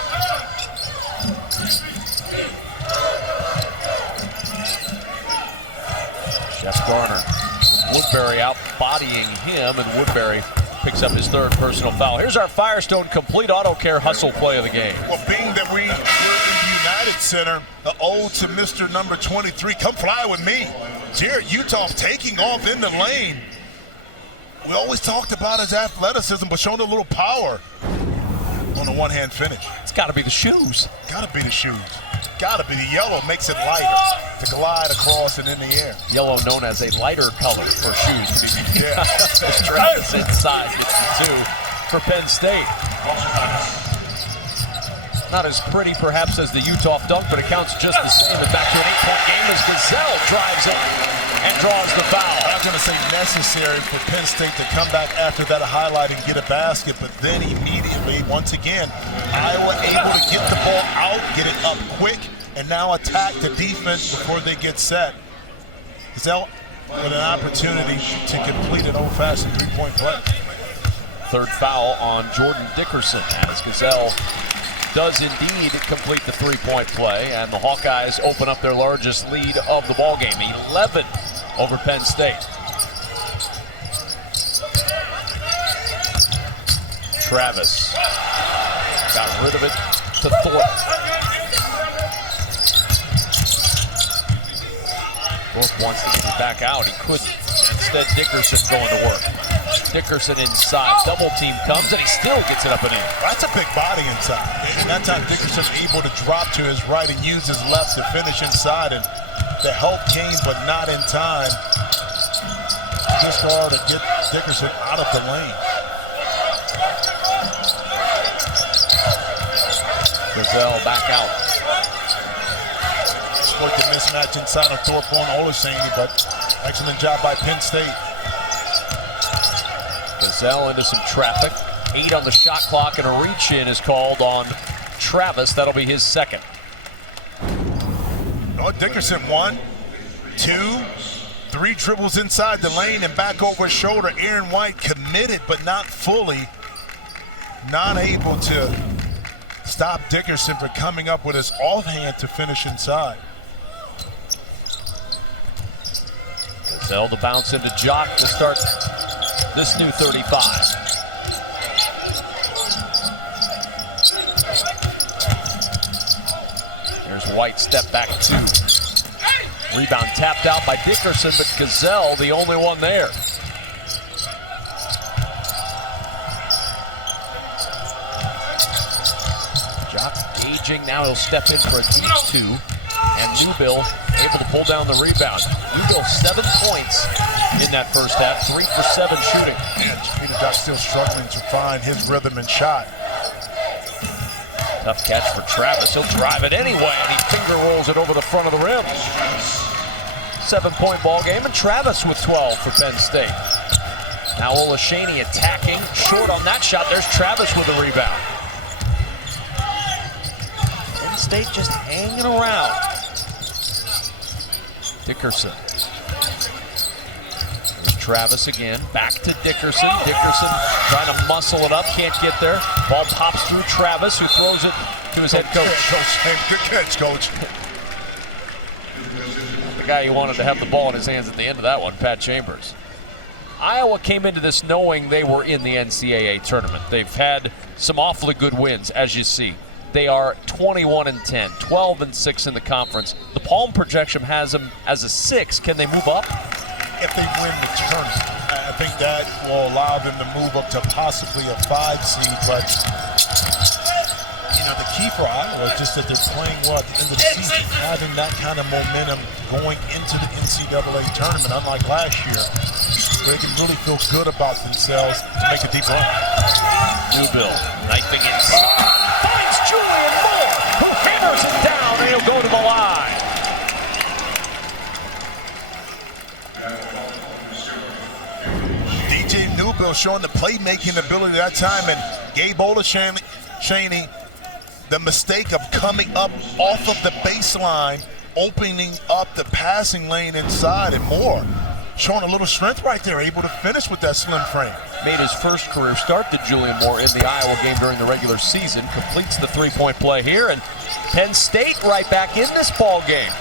Jeff Garner, Woodbury out bodying him, and Woodbury picks up his third personal foul. Here's our Firestone Complete Auto Care hustle play of the game. Well, being that we're in the United Center, the ode to Mr. Number 23, come fly with me. Jared Utah taking off in the lane. We always talked about his athleticism, but showing a little power on the one-hand finish. It's got to be the shoes. Got to be the shoes. Got to be. The yellow makes it lighter to glide across and in the air. Yellow known as a lighter color for shoes. Yeah. As Travis inside gets the 2 for Penn State. Not as pretty perhaps as the Utah dunk, but it counts just the same. And back to an 8-point game as Gazelle drives it and draws the foul. I'm going to say necessary for Penn State to come back after that highlight and get a basket, but then immediately, once again, Iowa able to get the ball out, get it up quick, and now attack the defense before they get set. Gazelle with an opportunity to complete an old-fashioned three-point play. Third foul on Jordan Dickerson as Gazelle does indeed complete the three-point play, and the Hawkeyes open up their largest lead of the ballgame, 11 over Penn State. Travis got rid of it to Thorpe. Thorpe wants to get it back out. He couldn't. Instead, Dickerson going to work. Dickerson inside. Double team comes, and he still gets it up and in. That's a big body inside. And that time, Dickerson able to drop to his right and use his left to finish inside. And the help came, but not in time. Just all to get Dickerson out of the lane. Gazelle back out. Split the mismatch inside of Thorpe on Olaseni, but excellent job by Penn State. Gazelle into some traffic. 8 on the shot clock, and a reach-in is called on Travis. That'll be his second. Oh, Dickerson 1, 2, 3 dribbles inside the lane and back over his shoulder. Aaron White committed, but not fully. Not able to stop Dickerson from coming up with his offhand to finish inside. Gazelle to bounce into Jock to start this new 35. There's White, step back 2. Rebound tapped out by Dickerson, but Gazelle the only one there. Jock aging, now he'll step in for a deep 2. And Newbill able to pull down the rebound. Newbill 7 points in that first half, 3 for 7 shooting. And Peter Jock still struggling to find his rhythm and shot. Tough catch for Travis. He'll drive it anyway, and he finger rolls it over the front of the rim. 7-point ball game, and Travis with 12 for Penn State. Now Olaseni attacking, short on that shot. There's Travis with the rebound. Penn State just hanging around. Dickerson. There's Travis again, back to Dickerson. Dickerson trying to muscle it up, can't get there. Ball pops through Travis, who throws it to his head coach. Good catch, Coach. The guy who wanted to have the ball in his hands at the end of that one, Pat Chambers. Iowa came into this knowing they were in the NCAA tournament. They've had some awfully good wins, as you see. They are 21-10, 12-6 in the conference. The Palm projection has them as a 6. Can they move up? If they win the tournament, I think that will allow them to move up to possibly a 5 seed. But you know, the key for Iowa is just that they're playing well at the end of the season, having that kind of momentum going into the NCAA tournament. Unlike last year, where they can really feel good about themselves to make a deep run. Newbill knifing inside. Julian Moore, who hammers it down, and he'll go to the line. DJ Newbill showing the playmaking ability that time, and Gabe Olaseni, the mistake of coming up off of the baseline, opening up the passing lane inside, and Moore showing a little strength right there, able to finish with that slim frame. Made his first career start to Julian Moore in the Iowa game during the regular season. Completes the 3-point play here, and Penn State right back in this ball game.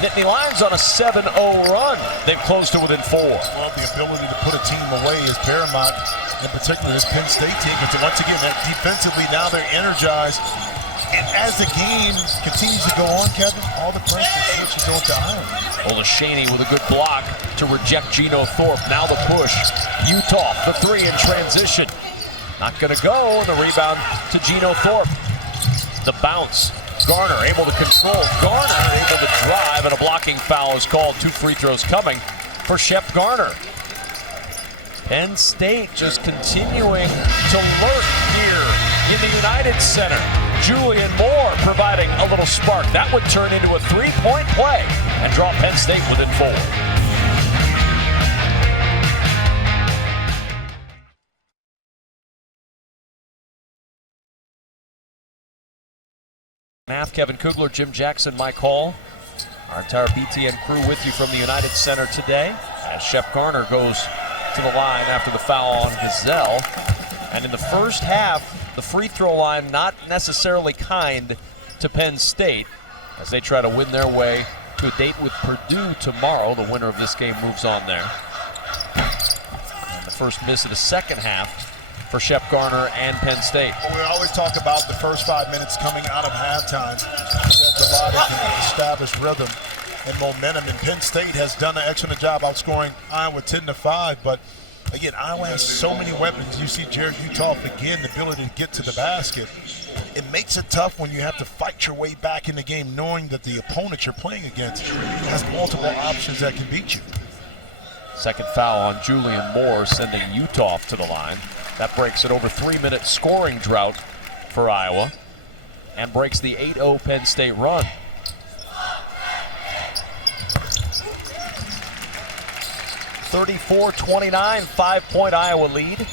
Nittany Lions on a 7-0 run. They've closed to within 4. Well, the ability to put a team away is paramount, in particular this Penn State team. But once again, that defensively, now they're energized. And as the game continues to go on, Kevin, all the pressure switches over to Iowa. Olashaney with a good block to reject Gino Thorpe. Now the push. Utah, the 3 in transition. Not going to go, and the rebound to Gino Thorpe. The bounce. Garner able to control. Garner able to drive, and a blocking foul is called. 2 free throws coming for Shep Garner. Penn State just continuing to lurk here in the United Center. Julian Moore providing a little spark. That would turn into a 3-point play and draw Penn State within 4. Kevin Kugler, Jim Jackson, Mike Hall. Our entire BTN crew with you from the United Center today as Shep Garner goes to the line after the foul on Gazelle. And in the first half, the free throw line not necessarily kind to Penn State as they try to win their way to a date with Purdue tomorrow. The winner of this game moves on there. And the first miss of the second half for Shep Garner and Penn State. Well, we always talk about the first 5 minutes coming out of halftime. Says a lot of can establish rhythm and momentum, and Penn State has done an excellent job outscoring Iowa 10-5. But again, Iowa has so many weapons. You see Jared Uthoff again, the ability to get to the basket. It makes it tough when you have to fight your way back in the game, knowing that the opponent you're playing against has multiple options that can beat you. Second foul on Julian Moore, sending Uthoff to the line. That breaks an over 3-minute scoring drought for Iowa and breaks the 8-0 Penn State run. (34-29), 5-point Iowa lead.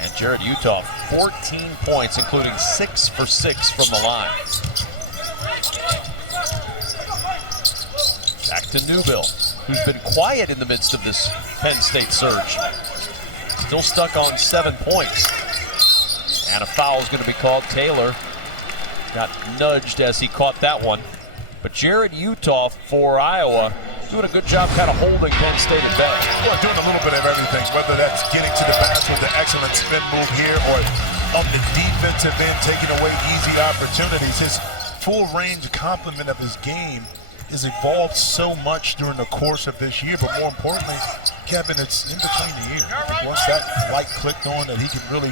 And Jared Uthoff, 14 points, including 6 for 6 from the line. Back to Newbill, who's been quiet in the midst of this Penn State surge. Still stuck on 7 points. And a foul is going to be called. Taylor got nudged as he caught that one. But Jared Uthoff for Iowa doing a good job kind of holding Penn State at bay. Well, doing a little bit of everything, whether that's getting to the basket with the excellent spin move here or on the defensive end, taking away easy opportunities. His full range complement of his game has evolved so much during the course of this year, but more importantly, Kevin, it's in between the years. Once that light clicked on that he can really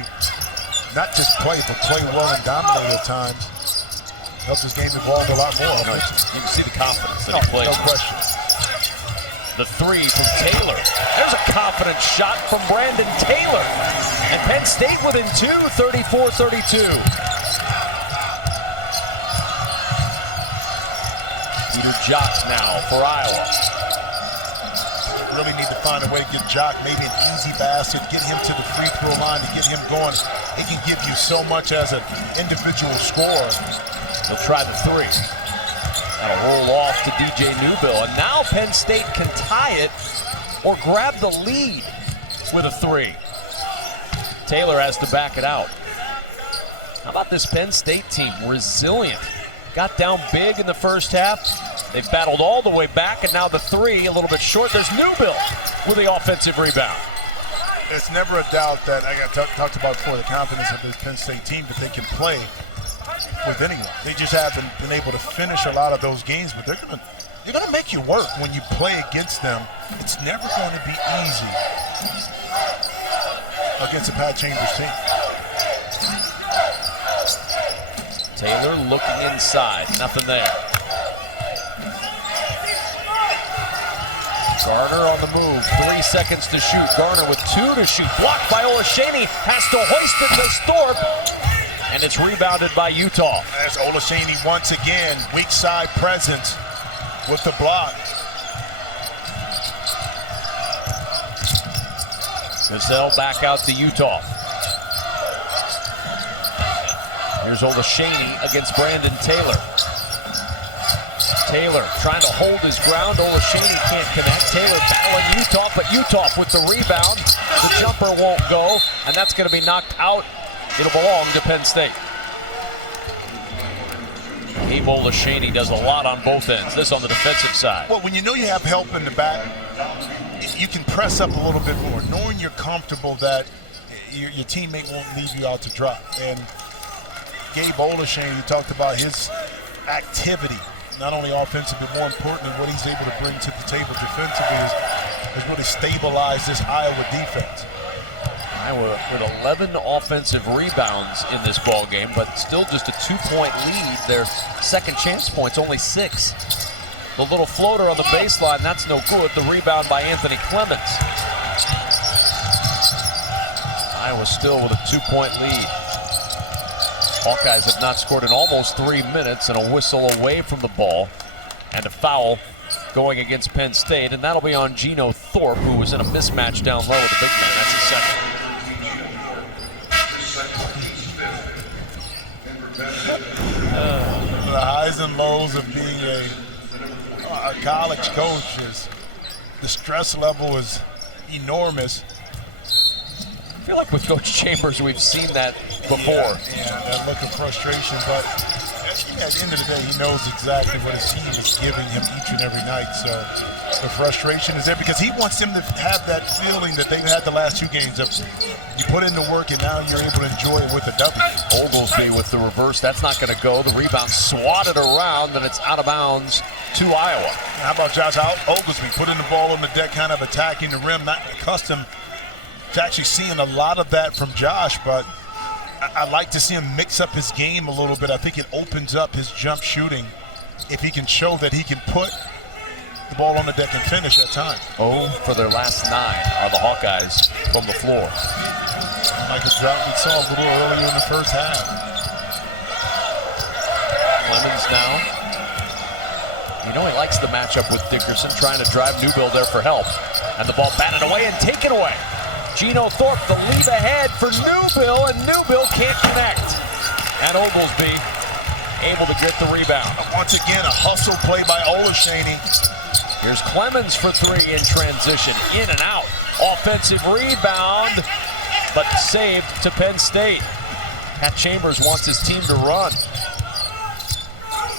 not just play, but play well and dominate at times, helps his game evolve a lot more. No, you can see the confidence that he plays. No question. The 3 from Taylor. There's a confident shot from Brandon Taylor. And Penn State within 2, 34-32. Peter Jock now for Iowa. Really need to find a way to get Jock maybe an easy basket, get him to the free throw line to get him going. It can give you so much as an individual scorer. He'll try the 3. That'll roll off to DJ Newbill. And now Penn State can tie it or grab the lead with a 3. Taylor has to back it out. How about this Penn State team? Resilient. Got down big in the first half. They've battled all the way back, and now the 3 a little bit short. There's Newbill with the offensive rebound. It's never a doubt that I got talked about before, the confidence of this Penn State team that they can play with anyone. They just haven't been able to finish a lot of those games, but they're gonna make you work when you play against them. It's never going to be easy against a Pat Chambers team. Taylor looking inside, nothing there. Garner on the move, 3 seconds to shoot. Garner with 2 to shoot. Blocked by Olashaney, has to hoist it to Thorpe. And it's rebounded by Utah. As Olashaney once again, weak side presence with the block. Gazelle back out to Utah. Here's Olashaney against Brandon Taylor. Taylor trying to hold his ground. Olashaney can't connect. Taylor battling Utah, but Utah with the rebound. The jumper won't go, and that's going to be knocked out. It'll belong to Penn State. Gabe Olashaney does a lot on both ends. This on the defensive side. Well, when you know you have help in the back, you can press up a little bit more, knowing you're comfortable that your teammate won't leave you out to dry. And Gabe Olashaney, you talked about his activity, not only offensively, but more importantly, what he's able to bring to the table defensively has really stabilized this Iowa defense. Iowa with 11 offensive rebounds in this ball game, but still just a 2-point lead. Their second chance points, only 6. The little floater on the baseline, that's no good. The rebound by Anthony Clemens. Iowa still with a 2-point lead. Hawkeyes have not scored in almost 3 minutes, and a whistle away from the ball, and a foul going against Penn State, and that'll be on Gino Thorpe, who was in a mismatch down low with the big man. That's his second. The highs and lows of being a college coach is the stress level is enormous. I feel like with Coach Chambers, we've seen that before. Yeah, that look of frustration, but at the end of the day, he knows exactly what his team is giving him each and every night. So the frustration is there because he wants them to have that feeling that they've had the last 2 games of you put in the work and now you're able to enjoy it with a W. Oglesby with the reverse. That's not going to go. The rebound swatted around, and it's out of bounds to Iowa. How about Josh Oglesby putting the ball on the deck, kind of attacking the rim, not accustomed to actually seeing a lot of that from Josh, but I like to see him mix up his game a little bit. I think it opens up his jump shooting if he can show that he can put the ball on the deck and finish at time. 0 for their last 9 are the Hawkeyes from the floor. Like a drop we saw a little earlier in the first half. Clemens now. You know he likes the matchup with Dickerson, trying to drive Newbill there for help. And the ball batted away and taken away. Gino Thorpe, the lead ahead for Newbill, and Newbill can't connect. And Oglesby able to get the rebound. Once again, a hustle play by Olashaney. Here's Clemens for 3 in transition, in and out. Offensive rebound, but saved to Penn State. Pat Chambers wants his team to run.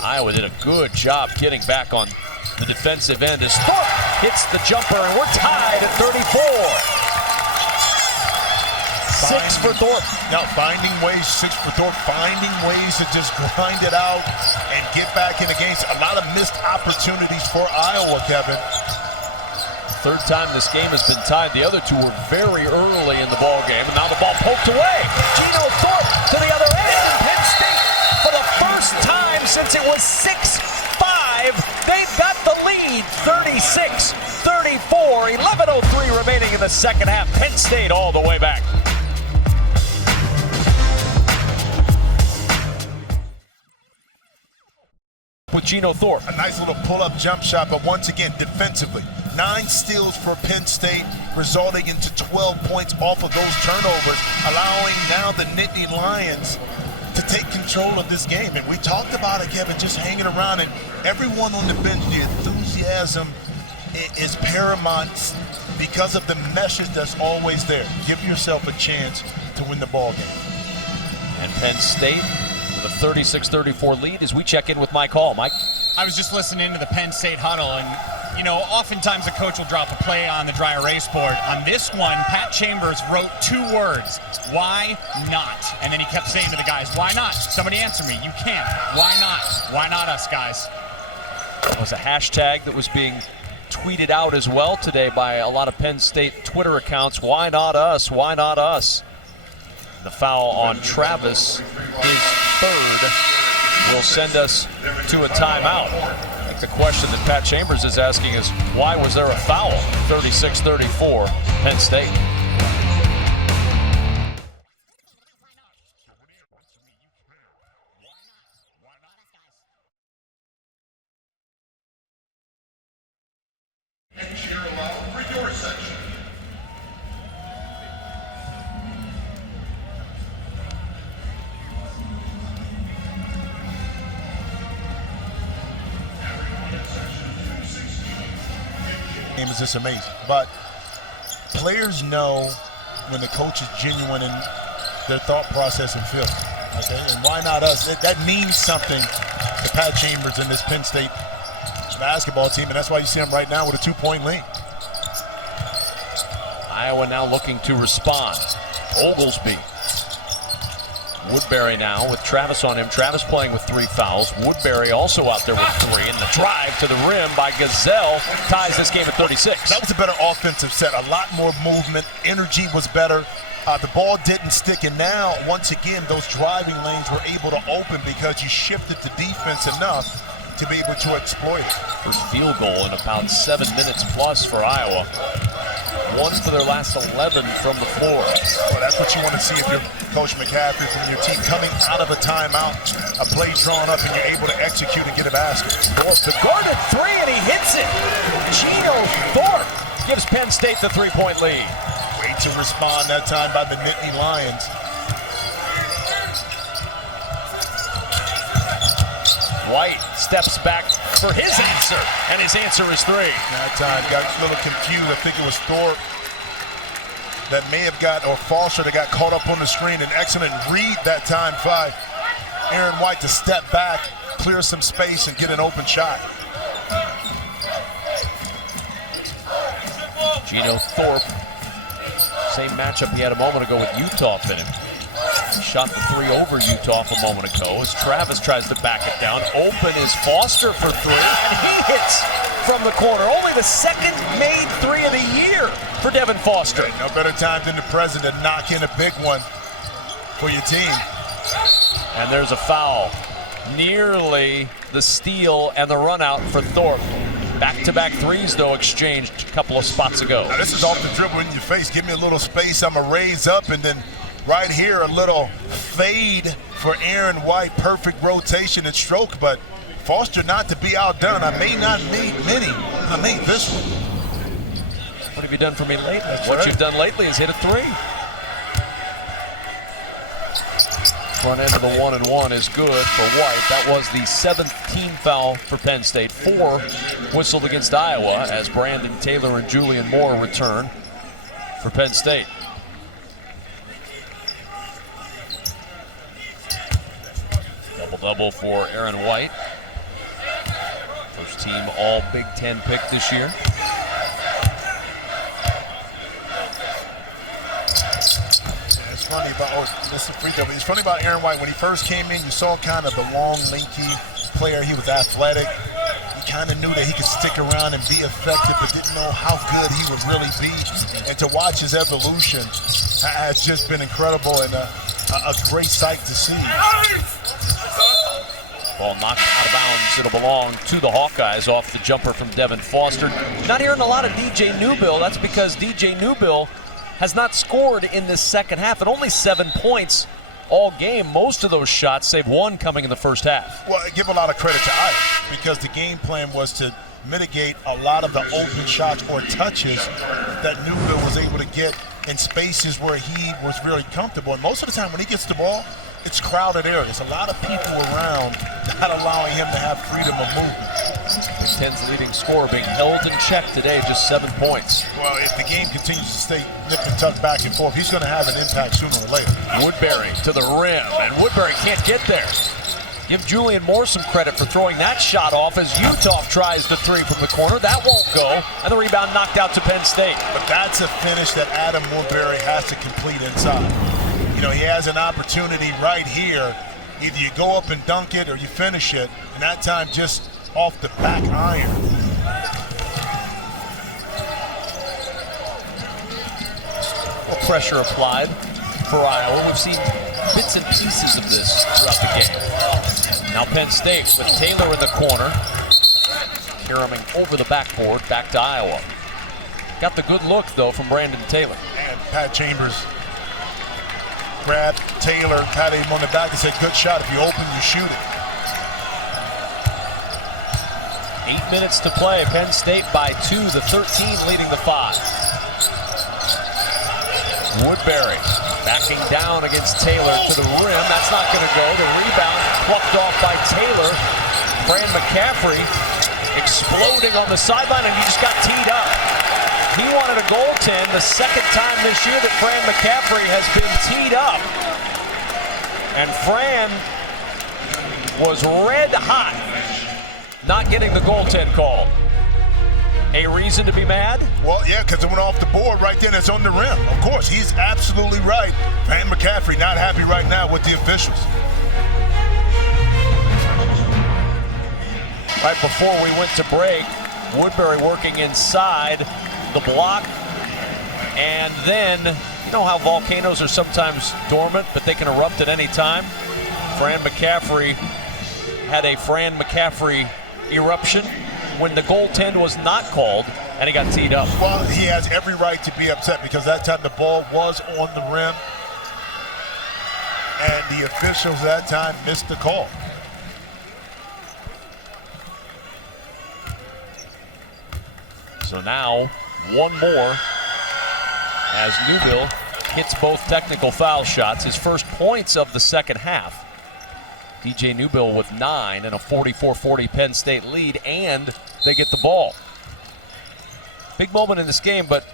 Iowa did a good job getting back on the defensive end as Thorpe hits the jumper, and we're tied at 34. 6 for Thorpe. Now finding ways, 6 for Thorpe, finding ways to just grind it out and get back in the game. A lot of missed opportunities for Iowa, Kevin. Third time this game has been tied. The other 2 were very early in the ball game, and now the ball poked away. Gino Thorpe to the other end. Penn State, for the first time since it was 6-5, they've got the lead, 36-34. 11:03 remaining in the second half. Penn State all the way back. With Gino Thorpe. A nice little pull-up jump shot, but once again, defensively. 9 steals for Penn State, resulting into 12 points off of those turnovers, allowing now the Nittany Lions to take control of this game. And we talked about it, Kevin, just hanging around, and everyone on the bench, the enthusiasm is paramount because of the message that's always there. Give yourself a chance to win the ball game. And Penn State with a 36-34 lead as we check in with Mike Hall. Mike? I was just listening to the Penn State huddle, and you know, oftentimes a coach will drop a play on the dry erase board. On this one, Pat Chambers wrote 2 words, why not? And then he kept saying to the guys, why not? Somebody answer me, you can't. Why not? Why not us, guys? It was a hashtag that was being tweeted out as well today by a lot of Penn State Twitter accounts. Why not us? Why not us? The foul on Travis, his 3rd, will send us to a timeout. I think the question that Pat Chambers is asking is, why was there a foul? 36-34, Penn State. Is just amazing, but players know when the coach is genuine in their thought process and feeling. Okay, and why not us? That means something to Pat Chambers in this Penn State basketball team, and that's why you see him right now with a 2-point lead. Iowa now looking to respond. Oglesby. Woodbury now with Travis on him. Travis playing with 3 fouls. Woodbury also out there with 3. And the drive to the rim by Gazelle ties this game at 36. That was a better offensive set. A lot more movement. Energy was better. The ball didn't stick. And now, once again, those driving lanes were able to open because you shifted the defense enough to be able to exploit it. First field goal in about 7 minutes plus for Iowa. 1 for their last 11 from the floor. Well, that's what you want to see if you're Coach McCaffrey from your team coming out of a timeout, a play drawn up, and you're able to execute and get a basket. Thorpe to guard at 3, and he hits it. Gino Thorpe gives Penn State the 3-point lead. Great to respond that time by the Nittany Lions. White steps back for his answer, and his answer is 3. That time got a little confused. I think it was Thorpe that may have got, or Foster that got caught up on the screen. An excellent read that time by Aaron White to step back, clear some space, and get an open shot. Gino Thorpe, same matchup he had a moment ago with Utah in him. He shot the 3 over Utah a moment ago as Travis tries to back it down. Open is Foster for 3, and he hits from the corner. Only the second made 3 of the year for Devin Foster. No better time than the present to knock in a big one for your team. And there's a foul. Nearly the steal and the run out for Thorpe. Back-to-back 3s, though, exchanged a couple of spots ago. Now, this is off the dribble in your face. Give me a little space. I'm going to raise up, and then right here, a little fade for Aaron White. Perfect rotation and stroke, but Foster not to be outdone. I may not need many. I made this one. What have you done for me lately? That's what right. you've done lately is hit a 3. Front end of the 1-and-1 is good for White. That was the 7th team foul for Penn State. 4 whistled against Iowa as Brandon Taylor and Julian Moore return for Penn State. Double-double for Aaron White. First team all Big Ten pick this year. It's funny about, this is a free throw, but it's funny about Aaron White. When he first came in, you saw kind of the long, lanky player. He was athletic. You kind of knew that he could stick around and be effective, but didn't know how good he would really be. And to watch his evolution has just been incredible and a great sight to see. Ball knocked out of bounds. It'll belong to the Hawkeyes off the jumper from Devin Foster. Not hearing a lot of DJ Newbill. That's because DJ Newbill has not scored in this second half at only 7 points all game. Most of those shots, save 1, coming in the first half. Well, I give a lot of credit to Ike because the game plan was to mitigate a lot of the open shots or touches that Newbill was able to get in spaces where he was really comfortable. And most of the time when he gets the ball, it's crowded areas. A lot of people around not allowing him to have freedom of movement. Big Ten's leading scorer being held in check today, just 7 points. Well, if the game continues to stay nip and tuck back and forth, he's going to have an impact sooner or later. Woodbury to the rim, and Woodbury can't get there. Give Julian Moore some credit for throwing that shot off as Utah tries the 3 from the corner. That won't go, and the rebound knocked out to Penn State. But that's a finish that Adam Woodbury has to complete inside. You know, he has an opportunity right here. Either you go up and dunk it or you finish it, and that time just off the back iron. Well, pressure applied for Iowa. We've seen bits and pieces of this throughout the game. Now Penn State with Taylor in the corner. Caroming over the backboard, back to Iowa. Got the good look, though, from Brandon Taylor. And Pat Chambers grabbed Taylor, patted him on the back and said, good shot. If you open, you shoot it. 8 minutes to play. Penn State by 2, the 13 leading the 5. Woodbury backing down against Taylor to the rim. That's not going to go. The rebound plucked off by Taylor. Fran McCaffrey exploding on the sideline, and he just got teed up. He wanted a goaltend, the second time this year that Fran McCaffrey has been teed up. And Fran was red hot not getting the goaltend call. A reason to be mad? Well, yeah, because it went off the board right then. It's on the rim. Of course, he's absolutely right. Van McCaffrey not happy right now with the officials. Right before we went to break, Woodbury working inside the block. And then, you know how volcanoes are sometimes dormant, but they can erupt at any time? Fran McCaffrey had a Fran McCaffrey eruption when the goaltend was not called, and he got teed up. Well, he has every right to be upset because that time the ball was on the rim, and the officials that time missed the call. So now, one more as Newbill hits both technical foul shots, his first points of the second half. DJ Newbill with 9 and a 44-40 Penn State lead, and they get the ball. Big moment in this game, but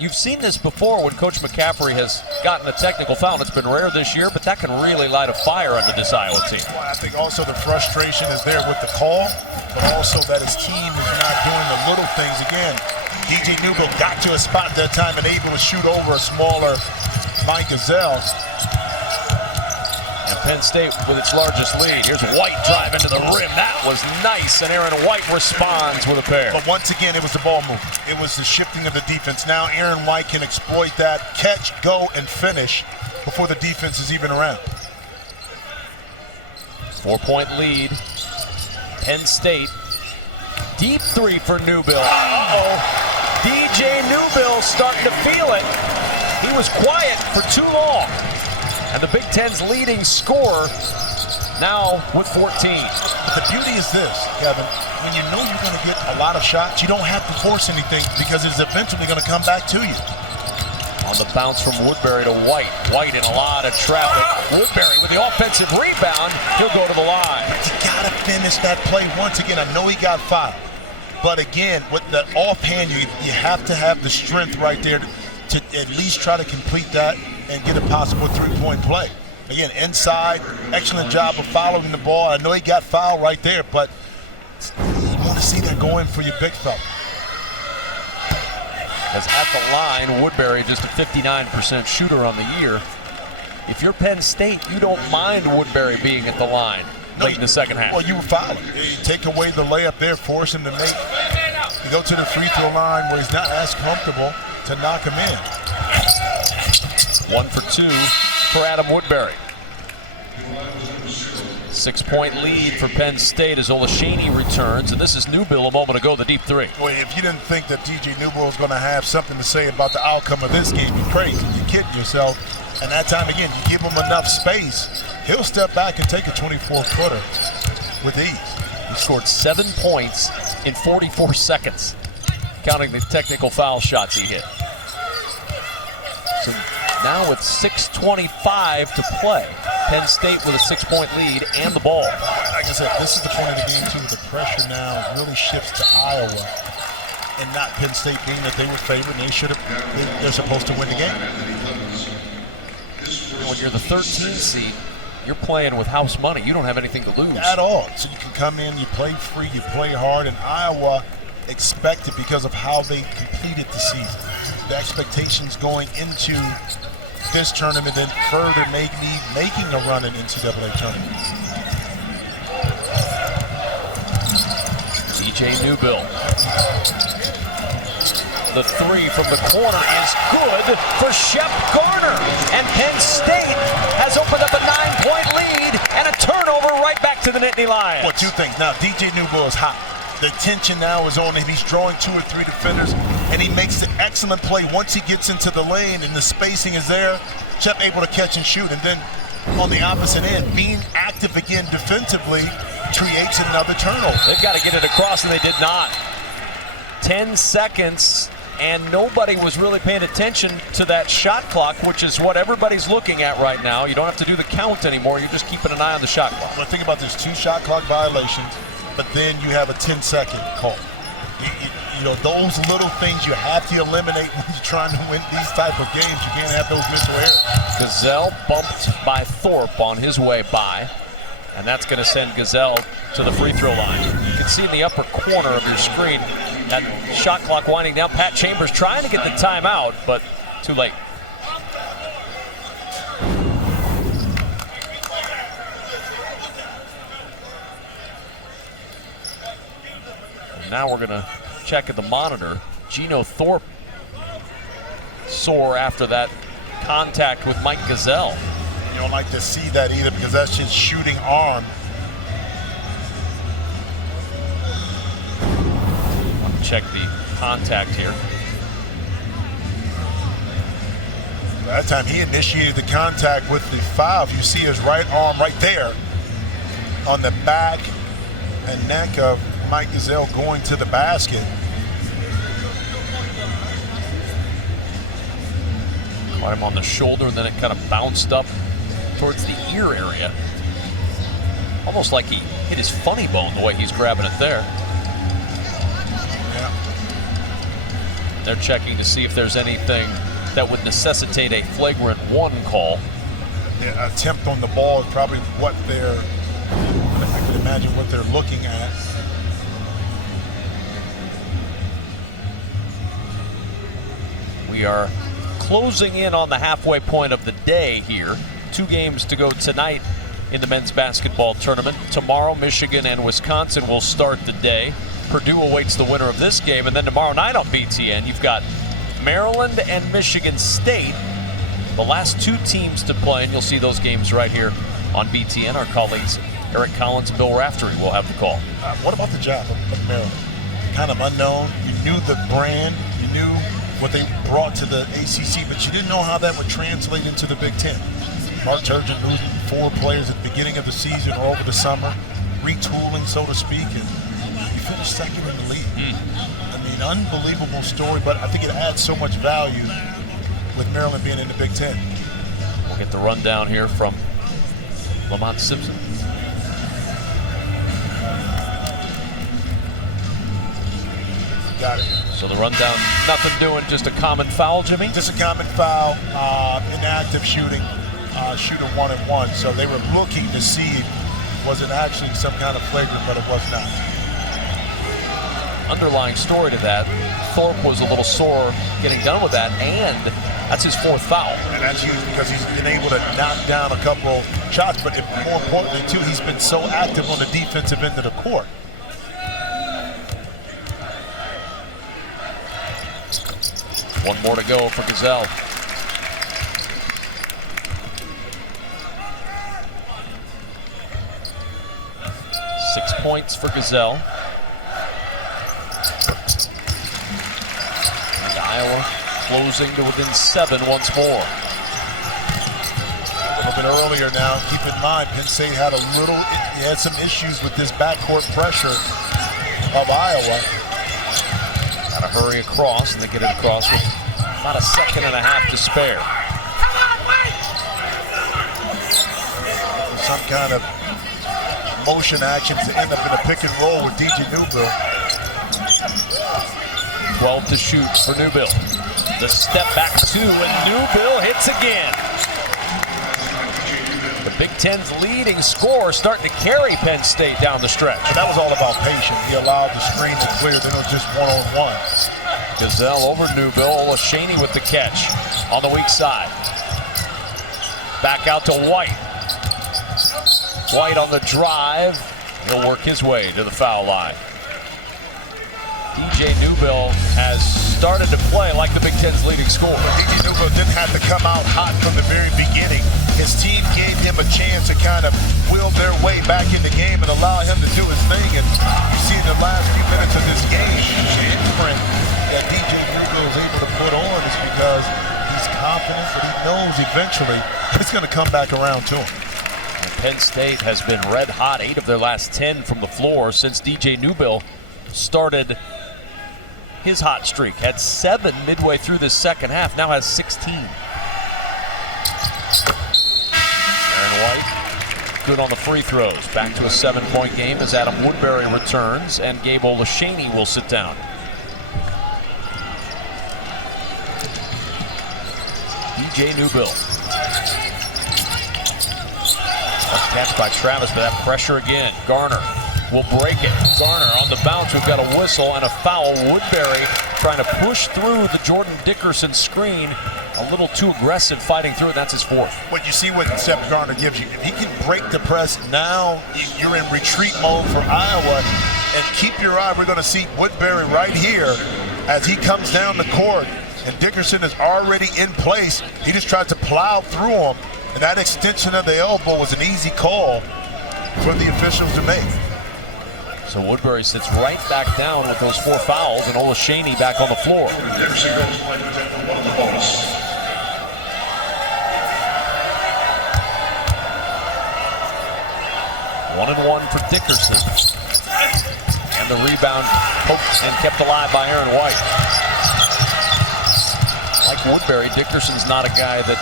you've seen this before when Coach McCaffrey has gotten a technical foul. It's been rare this year, but that can really light a fire under this Iowa team. Well, I think also the frustration is there with the call, but also that his team is not doing the little things. Again, DJ Newbill got to a spot that time and able to shoot over a smaller Mike Gazelle. And Penn State with its largest lead. Here's White drive into the rim. That was nice, and Aaron White responds with a pair. But once again, it was the ball movement. It was the shifting of the defense. Now Aaron White can exploit that, catch, go, and finish before the defense is even around. 4-point lead. Penn State. Deep three for Newbill. Uh-oh. DJ Newbill starting to feel it. He was quiet for too long. And the Big Ten's leading scorer now with 14. But the beauty is this, Kevin, when you know you're going to get a lot of shots, you don't have to force anything because it's eventually going to come back to you. On the bounce from Woodbury to White. White in a lot of traffic. Woodbury with the offensive rebound. He'll go to the line. You got to finish that play once again. I know he got fouled. But again, with the offhand, you have to have the strength right there to at least try to complete that and get a possible three-point play. Again, inside, excellent job of following the ball. I know he got fouled right there, but you want to see that go in for your big fella. As at the line, Woodbury just a 59% shooter on the year. If you're Penn State, you don't mind Woodbury being at the line late in the second half. Well, you were fouling. You take away the layup there, force him to go to the free throw line where he's not as comfortable to knock him in. 1 for 2 for Adam Woodbury. 6-point lead for Penn State as Olashany returns, and this is Newbill a moment ago, the deep three. Boy, if you didn't think that DJ Newbill was going to have something to say about the outcome of this game, you're crazy. You're kidding yourself. And that time again, you give him enough space, he'll step back and take a 24-footer with ease. He scored 7 points in 44 seconds, counting the technical foul shots he hit. So now with 6:25 to play, Penn State with a 6-point lead and the ball. Like I said, this is the point of the game, too. The pressure now really shifts to Iowa and not Penn State, being that they were favored and they're supposed to win the game. When you're the 13th seed, you're playing with house money. You don't have anything to lose. At all. So you can come in, you play free, you play hard, and Iowa expected because of how they completed the season. The expectations going into this tournament and further making a run in NCAA tournament. DJ Newbill. The three from the corner is good for Shep Garner. And Penn State has opened up a 9-point lead and a turnover right back to the Nittany Lions. Well, two things. Now, DJ Newbill is hot. The tension now is on him. He's drawing 2 or 3 defenders, and he makes an excellent play once he gets into the lane and the spacing is there. Shep able to catch and shoot, and then on the opposite end, being active again defensively creates another turnover. They've got to get it across, and they did not. 10 seconds, and nobody was really paying attention to that shot clock, which is what everybody's looking at right now. You don't have to do the count anymore. You're just keeping an eye on the shot clock. Well, think about this, 2 shot clock violations, but then you have a 10-second call. You know, those little things you have to eliminate when you're trying to win these type of games. You can't have those mental errors. Gazelle bumped by Thorpe on his way by. And that's going to send Gazelle to the free throw line. You can see in the upper corner of your screen that shot clock winding down. Pat Chambers trying to get the timeout, but too late. And now we're going to check at the monitor. Gino Thorpe sore after that contact with Mike Gazelle. You don't like to see that either because that's his shooting arm. Check the contact here. That time he initiated the contact with the foul. If you see his right arm right there on the back and neck of Mike Gazelle going to the basket. Caught him on the shoulder, and then it kind of bounced up towards the ear area. Almost like he hit his funny bone the way he's grabbing it there. Yeah. They're checking to see if there's anything that would necessitate a flagrant 1 call. The attempt on the ball is probably what I can imagine what they're looking at. We are closing in on the halfway point of the day here. 2 games to go tonight in the men's basketball tournament. Tomorrow, Michigan and Wisconsin will start the day. Purdue awaits the winner of this game, and then tomorrow night on BTN, you've got Maryland and Michigan State, the last 2 teams to play, and you'll see those games right here on BTN. Our colleagues Eric Collins and Bill Raftery will have the call. What about the job of Maryland? Kind of unknown. You knew the brand, you knew what they brought to the ACC, but you didn't know how that would translate into the Big Ten. Mark Turgeon losing 4 players at the beginning of the season or over the summer, retooling, so to speak, and you finished second in the league. I mean, unbelievable story, but I think it adds so much value with Maryland being in the Big Ten. We'll get the rundown here from Lamont Simpson. Got it. So the rundown, nothing doing, just a common foul, Jimmy? Just a common foul, inactive shooting, shooter 1-and-1. So they were looking to see was it actually some kind of flagrant, but it was not. Underlying story to that, Thorpe was a little sore getting done with that, and that's his 4th foul. And that's huge because he's been able to knock down a couple shots, but more importantly, too, he's been so active on the defensive end of the court. One more to go for Gazelle. Six points for Gazelle. And Iowa closing to within 7 once more. A little bit earlier now, keep in mind, Penn State had some issues with this backcourt pressure of Iowa. Got to hurry across, and they get it across with about 1.5 seconds to spare. Some kind of motion actions to end up in a pick and roll with DJ Newbill. 12 to shoot for Newbill. The step back 2, and Newbill hits again. The Big Ten's leading scorer starting to carry Penn State down the stretch. But that was all about patience. He allowed the screen to clear. Then it was just one-on-one. Gazelle over Newbill. Olashaney with the catch on the weak side. Back out to White. White on the drive. He'll work his way to the foul line. DJ Newbill has started to play like the Big Ten's leading scorer. DJ Newbill didn't have to come out hot from the very beginning. His team gave him a chance to kind of will their way back in the game and allow him to do his thing. And you see in the last few minutes of this game, the imprint that DJ Newbill is able to put on is because he's confident that he knows eventually it's going to come back around to him. And Penn State has been red hot, 8 of their last 10 from the floor since DJ Newbill started his hot streak. Had 7 midway through this second half, now has 16. Aaron White, good on the free throws. Back to a 7-point game as Adam Woodbury returns, and Gabe Olashaney will sit down. DJ Newbill. A catch by Travis, but that pressure again. Garner will break it. Garner on the bounce. We've got a whistle and a foul. Woodbury trying to push through the Jordan Dickerson screen. A little too aggressive fighting through it. That's his fourth. But you see what Seth Garner gives you. If he can break the press, now you're in retreat mode for Iowa. And keep your eye. We're going to see Woodbury right here as he comes down the court. And Dickerson is already in place. He just tried to plow through him. And that extension of the elbow was an easy call for the officials to make. So Woodbury sits right back down with those 4 fouls, and Olashaney back on the floor. 1-1 for Dickerson. And the rebound poked and kept alive by Aaron White. Like Woodbury, Dickerson's not a guy that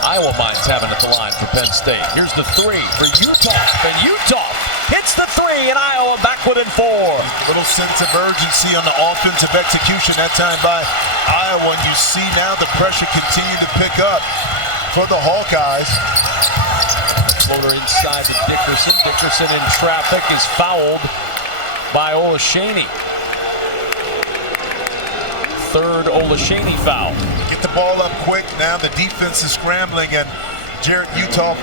Iowa minds having at the line for Penn State. Here's the 3 for Utah, and Utah hits the 3, and Iowa back within 4. A little sense of urgency on the offensive execution that time by Iowa. And you see now the pressure continue to pick up for the Hawkeyes. Floater inside to Dickerson. Dickerson in traffic is fouled by Olashaney. Third Olashaney foul. Get the ball up quick. Now the defense is scrambling, and Jarrett Utah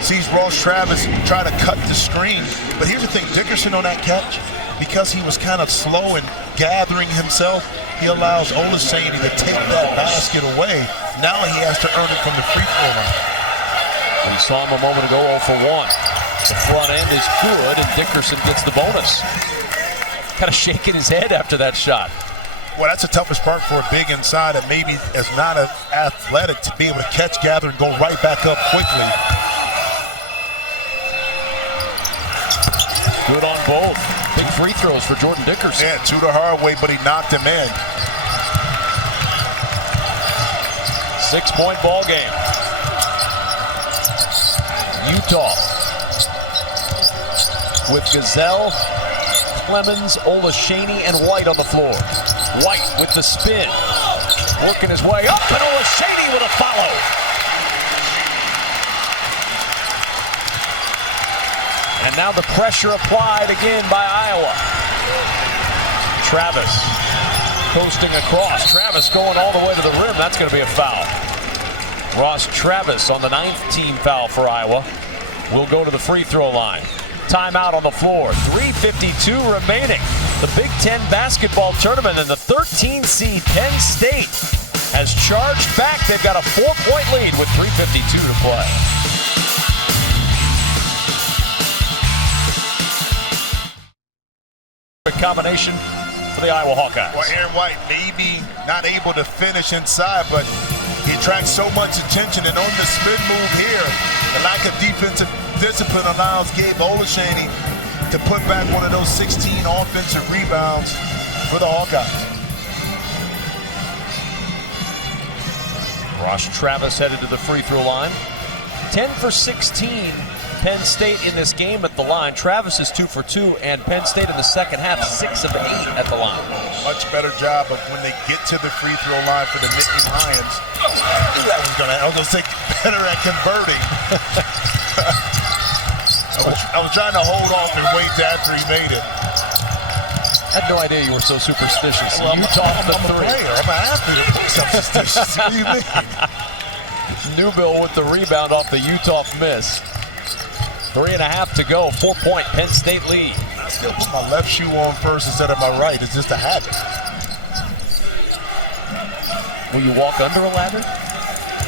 sees Ross Travis try to cut the screen. But here's the thing, Dickerson on that catch, because he was kind of slow in gathering himself, he allows Olashaney to take that basket away. Now he has to earn it from the free throw line. We saw him a moment ago, 0 for 1. The front end is good, and Dickerson gets the bonus. Kind of shaking his head after that shot. Well, that's the toughest part for a big inside that maybe is not as athletic to be able to catch, gather, and go right back up quickly. Good on both. Big free throws for Jordan Dickerson. Yeah, 2 the hard way, but he knocked him in. 6-point ball game. Utah with Gazelle, Clemens, Olashaney, and White on the floor. White with the spin, working his way up, and Olashaney with a follow. And now the pressure applied again by Iowa. Travis coasting across. Travis going all the way to the rim. That's going to be a foul. Ross Travis on the 9th team foul for Iowa will go to the free throw line. Timeout on the floor. 3:52 remaining. The Big Ten basketball tournament, and the 13 seed Penn State has charged back. They've got a 4-point lead with 3:52 to play. Combination for the Iowa Hawkeyes. Well, Aaron White maybe not able to finish inside, but he attracts so much attention. And on the spin move here, the lack of defensive discipline allows Gabe Olashaney to put back one of those 16 offensive rebounds for the Hawkeyes. Ross Travis headed to the free throw line. 10 for 16. Penn State in this game at the line. Travis is 2 for 2, and Penn State in the second half 6 of 8 at the line. Much better job of when they get to the free throw line for the Nittany Lions. I was going to say better at converting. I was trying to hold off and wait after he made it. I had no idea you were so superstitious. Well, Utah I'm a player. I'm an athlete. Of course I'm superstitious. What do you mean? Newbill with the rebound off the Utah miss. 3.5 to go. 4-point Penn State lead. I still put my left shoe on first instead of my right. It's just a habit. Will you walk under a ladder?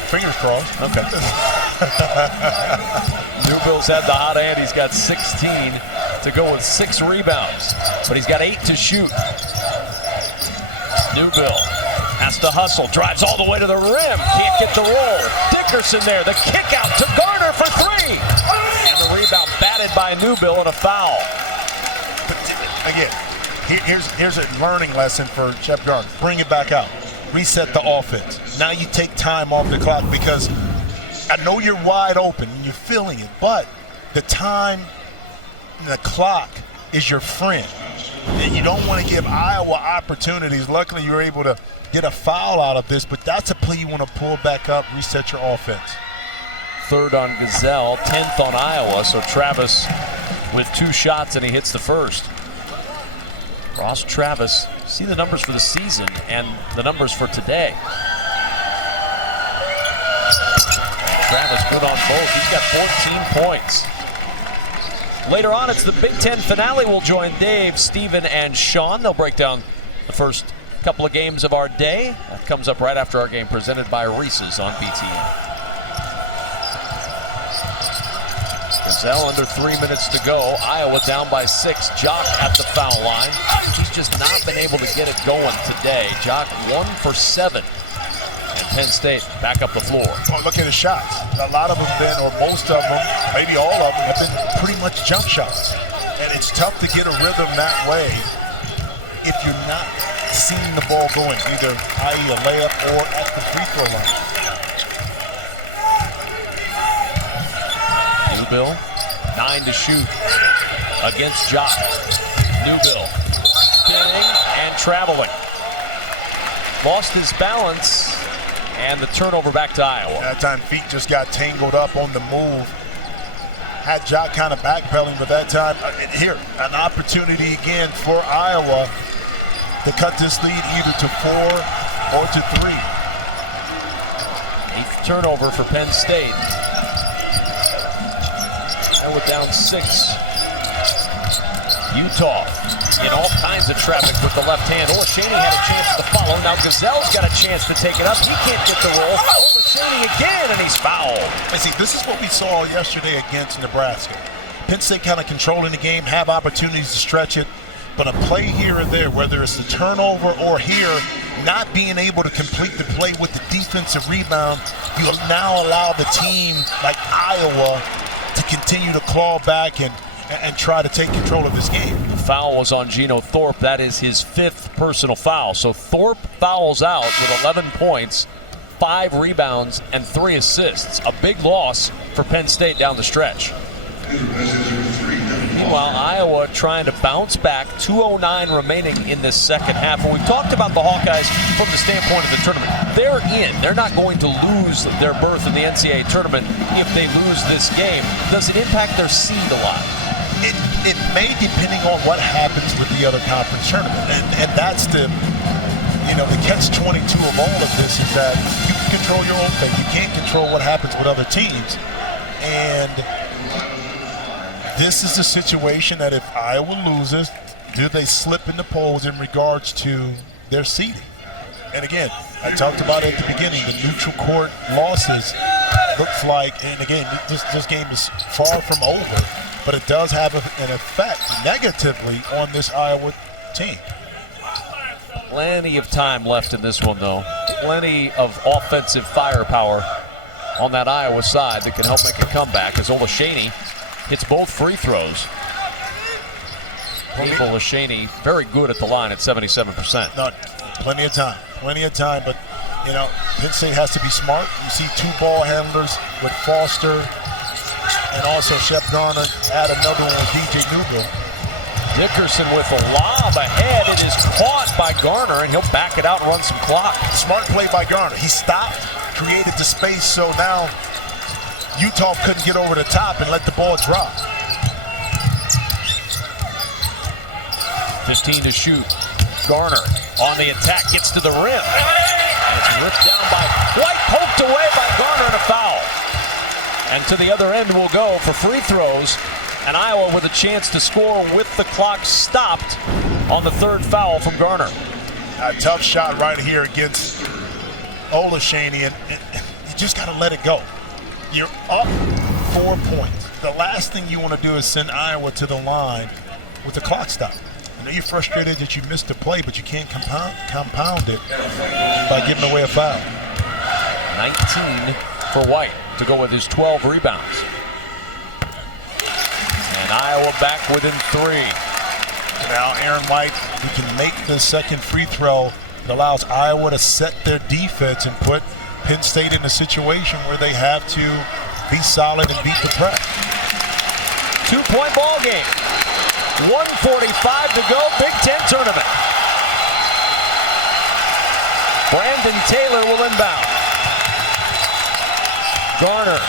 Fingers crossed. Okay. Newbill's had the hot hand. He's got 16 to go with 6 rebounds, but he's got 8 to shoot. Newbill has to hustle, drives all the way to the rim, can't get the roll. Dickerson there, the kick out to Garner for 3. And the rebound batted by Newbill and a foul. But again, here's a learning lesson for Shep Garner. Bring it back out. Reset the offense. Now you take time off the clock, because I know you're wide open and you're feeling it, but the time and the clock is your friend. And you don't want to give Iowa opportunities. Luckily, you're able to get a foul out of this, but that's a play you want to pull back up, reset your offense. third on Gazelle, 10th on Iowa. So Travis with 2 shots and he hits the first. Ross Travis, see the numbers for the season and the numbers for today. And Travis good on both. He's got 14 points. Later on, it's the Big Ten finale. We'll join Dave, Steven, and Sean. They'll break down the first couple of games of our day. That comes up right after our game presented by Reese's on BTN. Gazelle under 3 minutes to go. Iowa down by 6. Jock at the foul line. He's just not been able to get it going today. Jock 1 for 7. And Penn State back up the floor. Well, look at his shots. A lot of them been, or most of them, maybe all of them, have been pretty much jump shots. And it's tough to get a rhythm that way if you're not seeing the ball going, either i.e. a layup or at the free throw line. Newbill, 9 to shoot against Jock. Newbill spinning and traveling. Lost his balance, and the turnover back to Iowa. That time feet just got tangled up on the move. Had Jock kind of backpedaling, but that time, here, an opportunity again for Iowa to cut this lead either to 4 or to 3. 8th turnover for Penn State. And we're down 6. Utah in all kinds of traffic with the left hand. Olashaney had a chance to follow. Now Gazelle's got a chance to take it up. He can't get the roll. Olashaney again, and he's fouled. And see, this is what we saw yesterday against Nebraska. Penn State kind of controlling the game, have opportunities to stretch it, but a play here or there, whether it's the turnover or here, not being able to complete the play with the defensive rebound, you now allow the team like Iowa to continue to claw back and try to take control of this game. The foul was on Gino Thorpe. That is his 5th personal foul. So Thorpe fouls out with 11 points, 5 rebounds, and 3 assists. A big loss for Penn State down the stretch. Meanwhile, Iowa trying to bounce back. 2:09 remaining in this second half. And we've talked about the Hawkeyes from the standpoint of the tournament. They're in. They're not going to lose their berth in the NCAA tournament if they lose this game. Does it impact their seed a lot? It may, depending on what happens with the other conference tournament. And that's the catch-22 of all of this, is that you can control your own fate. You can't control what happens with other teams. And this is the situation that if Iowa loses, do they slip in the polls in regards to their seeding? And again, I talked about it at the beginning, the neutral court losses looks like, and again, this game is far from over, but it does have an effect negatively on this Iowa team. Plenty of time left in this one, though. Plenty of offensive firepower on that Iowa side that can help make a comeback as Olashaney hits both free throws. Dave Olashaney, very good at the line at 77%. No, plenty of time, but Penn State has to be smart. You see 2 ball handlers with Foster and also Shep Garner. Add another one with DJ Newbill. Dickerson with a lob ahead. It is caught by Garner, and he'll back it out and run some clock. Smart play by Garner. He stopped, created the space, so now Utah couldn't get over the top and let the ball drop. 15 to shoot. Garner on the attack, gets to the rim. And it's ripped down by White, poked away by Garner, and a foul. And to the other end we'll go for free throws. And Iowa with a chance to score with the clock stopped on the 3rd foul from Garner. A tough shot right here against Olashaney, and you just got to let it go. You're up 4 points. The last thing you want to do is send Iowa to the line with the clock stop. I know you're frustrated that you missed a play, but you can't compound it by giving away a foul. 19 for White to go with his 12 rebounds. And Iowa back within 3. Now Aaron White, he can make the second free throw. It allows Iowa to set their defense and put Penn State in a situation where they have to be solid and beat the press. 2-point ball game. 1:45 to go, Big Ten tournament. Brandon Taylor will inbound. Garner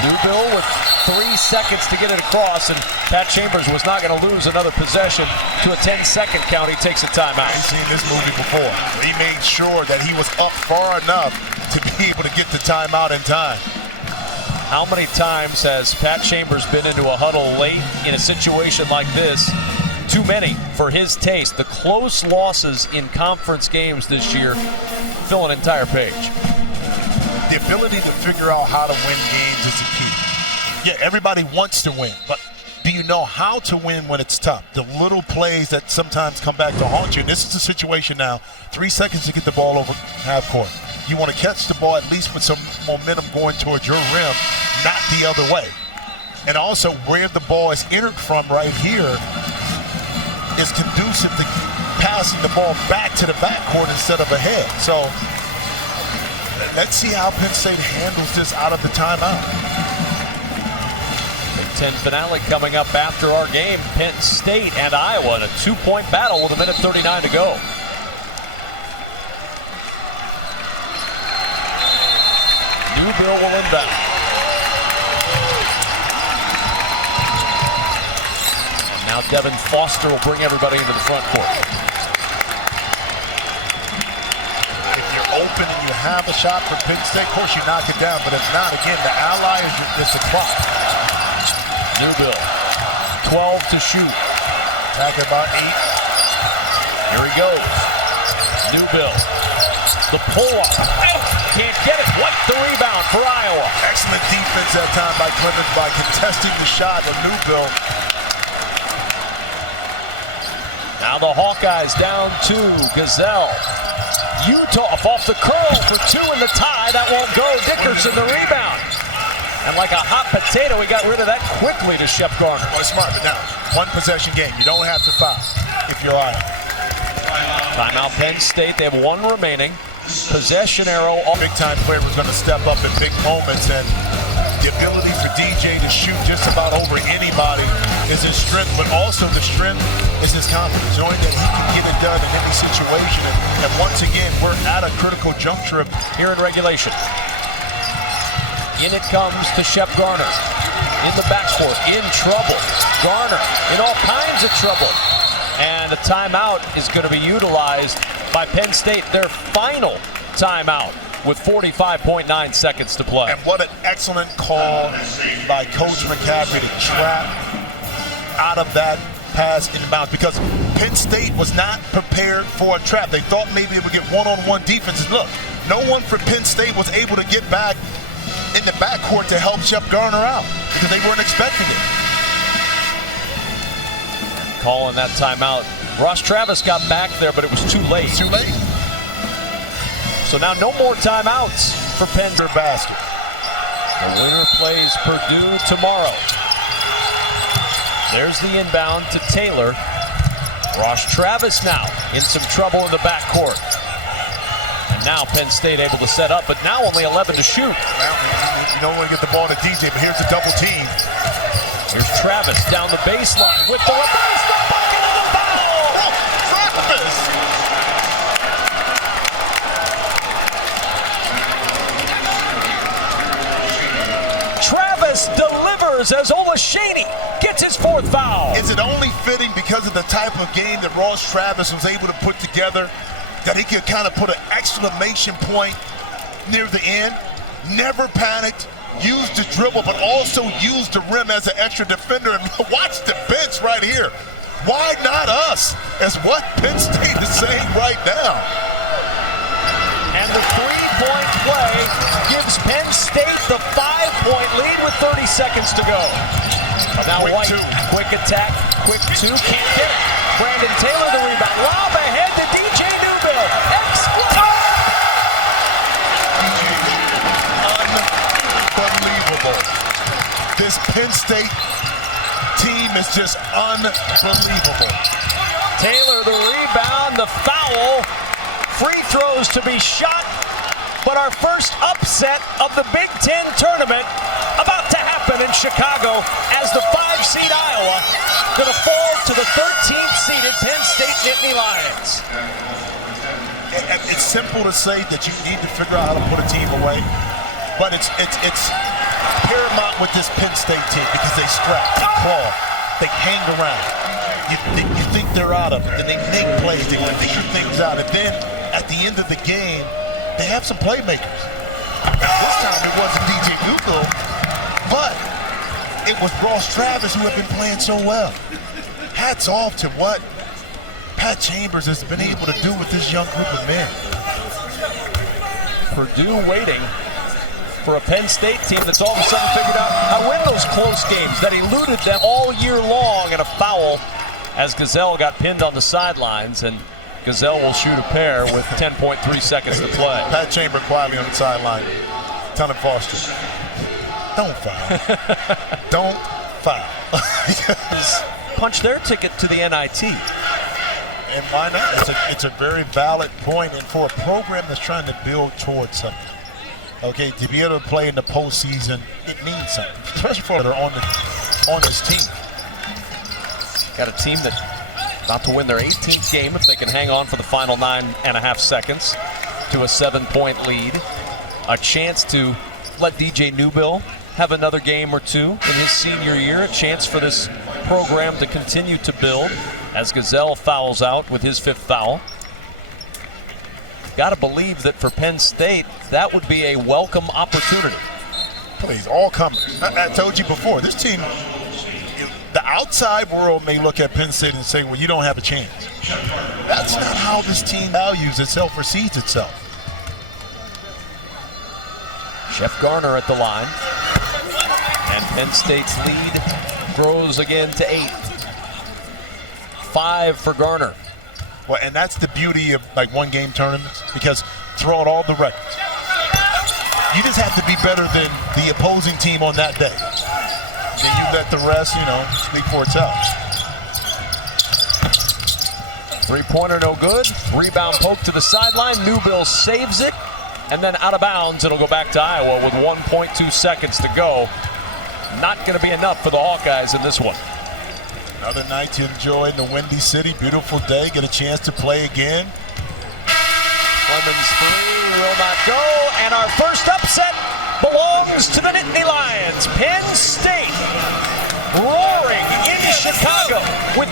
Newbill with 3 seconds to get it across, and Pat Chambers was not going to lose another possession to a 10-second count. He takes a timeout. I've seen this movie before. He made sure that he was up far enough to be able to get the timeout in time. How many times has Pat Chambers been into a huddle late in a situation like this? Too many for his taste. The close losses in conference games this year fill an entire page. The ability to figure out how to win games is the key. Yeah, everybody wants to win, but do you know how to win when it's tough? The little plays that sometimes come back to haunt you. This is the situation now. 3 seconds to get the ball over half court. You want to catch the ball at least with some momentum going towards your rim, not the other way. And also where the ball is entered from right here is conducive to passing the ball back to the backcourt instead of ahead. So let's see how Penn State handles this out of the timeout. Big Ten finale coming up after our game. Penn State and Iowa in a 2-point battle with 1:39 to go. Newbill will inbound. And now Devin Foster will bring everybody into the front court. Open and you have a shot for Penn State, of course you knock it down, but if not, again, the ally is the clock. Newbill, 12 to shoot. Talking about 8. Here he goes. Newbill, the pull-up. Can't get it. What the rebound for Iowa. Excellent defense that time by Clemens by contesting the shot of Newbill. Now the Hawkeyes down 2. Gazelle. Utah off the curl for 2 in the tie. That won't go. Dickerson the rebound. And like a hot potato, he got rid of that quickly to Shep Garner. Well, smart, but now, one possession game. You don't have to foul if you're Iowa. Timeout Penn State. They have 1 remaining. Possession arrow. Big time player was going to step up in big moments, and the ability for DJ to shoot just about over anybody is his strength, but also the strength is his confidence, knowing that he can get it done in any situation. And once again, we're at a critical juncture here in regulation. In it comes to Shep Garner. In the backcourt, in trouble. Garner in all kinds of trouble. And a timeout is going to be utilized by Penn State, their final timeout, with 45.9 seconds to play. And what an excellent call by Coach McCaffrey to trap out of that pass inbounds, because Penn State was not prepared for a trap. They thought maybe they would get one-on-one defenses. Look, no one from Penn State was able to get back in the backcourt to help Shep Garner out because they weren't expecting it. Calling that timeout. Ross Travis got back there, but it was too late. Too late. So now no more timeouts for Penn State. Basket. The winner plays Purdue tomorrow. There's the inbound to Taylor. Ross Travis now in some trouble in the backcourt. And now Penn State able to set up, but now only 11 to shoot. You don't want to get the ball to DJ, but here's a double team. Here's Travis down the baseline with the reverse, the bucket of the foul! Travis! Travis delivers as Olashady gets his 4th foul. Is it only fitting because of the type of game that Ross Travis was able to put together that he could kind of put an exclamation point near the end? Never panicked, used the dribble, but also used the rim as an extra defender. And watch the bench right here. Why not us? Is what Penn State is saying right now. And the 3-point play gives Penn State the 5-point lead with 30 seconds to go. Now Quick White, 2. quick attack, quick 2, can't get it. Brandon Taylor the rebound, lob ahead to DJ Newbill. Unbelievable. This Penn State team is just unbelievable. Taylor the rebound, the foul. Free throws to be shot, but our first upset of the Big Ten tournament about to happen in Chicago as the 5-seed Iowa going to fall to the 13th seeded Penn State Nittany Lions. It's simple to say that you need to figure out how to put a team away, but it's paramount with this Penn State team because they scrap, they claw, they hang around. You think they're out of it, then they make plays, they figure things out, and then at the end of the game, they have some playmakers. Now, this time it wasn't DJ Newbill, but it was Ross Travis who had been playing so well. Hats off to what Pat Chambers has been able to do with this young group of men. Purdue waiting for a Penn State team that's all of a sudden figured out how to win those close games that eluded them all year long, and a foul as Gazelle got pinned on the sidelines, and Gazelle will shoot a pair with 10.3 seconds to play. Pat Chambers quietly on the sideline. Ton of Foster. Don't foul. Don't foul. Punch their ticket to the NIT. And why not? It's a very valid point, and for a program that's trying to build towards something. Okay, to be able to play in the postseason, it means something, especially for that are on this team. Got a team that's about to win their 18th game if they can hang on for the final 9.5 seconds to a 7-point lead. A chance to let DJ Newbill have another game or two in his senior year. A chance for this program to continue to build as Gazelle fouls out with his 5th foul. Got to believe that for Penn State, that would be a welcome opportunity. Please, all comers. I told you before, this team, the outside world may look at Penn State and say, well, you don't have a chance. That's not how this team values itself or sees itself. Jeff Garner at the line. And Penn State's lead grows again to 8. 5 for Garner. Well, and that's the beauty of like one-game tournaments, because throughout all the records, you just have to be better than the opposing team on that day. Then you let the rest, speak for itself. 3-pointer no good. Rebound poke to the sideline. Newbill saves it. And then out of bounds, it'll go back to Iowa with 1.2 seconds to go. Not going to be enough for the Hawkeyes in this one. Another night to enjoy in the Windy City. Beautiful day. Get a chance to play again. Clemens 3 will not go. And our first upset belongs to the Nittany Lions. Penn State roaring in Chicago with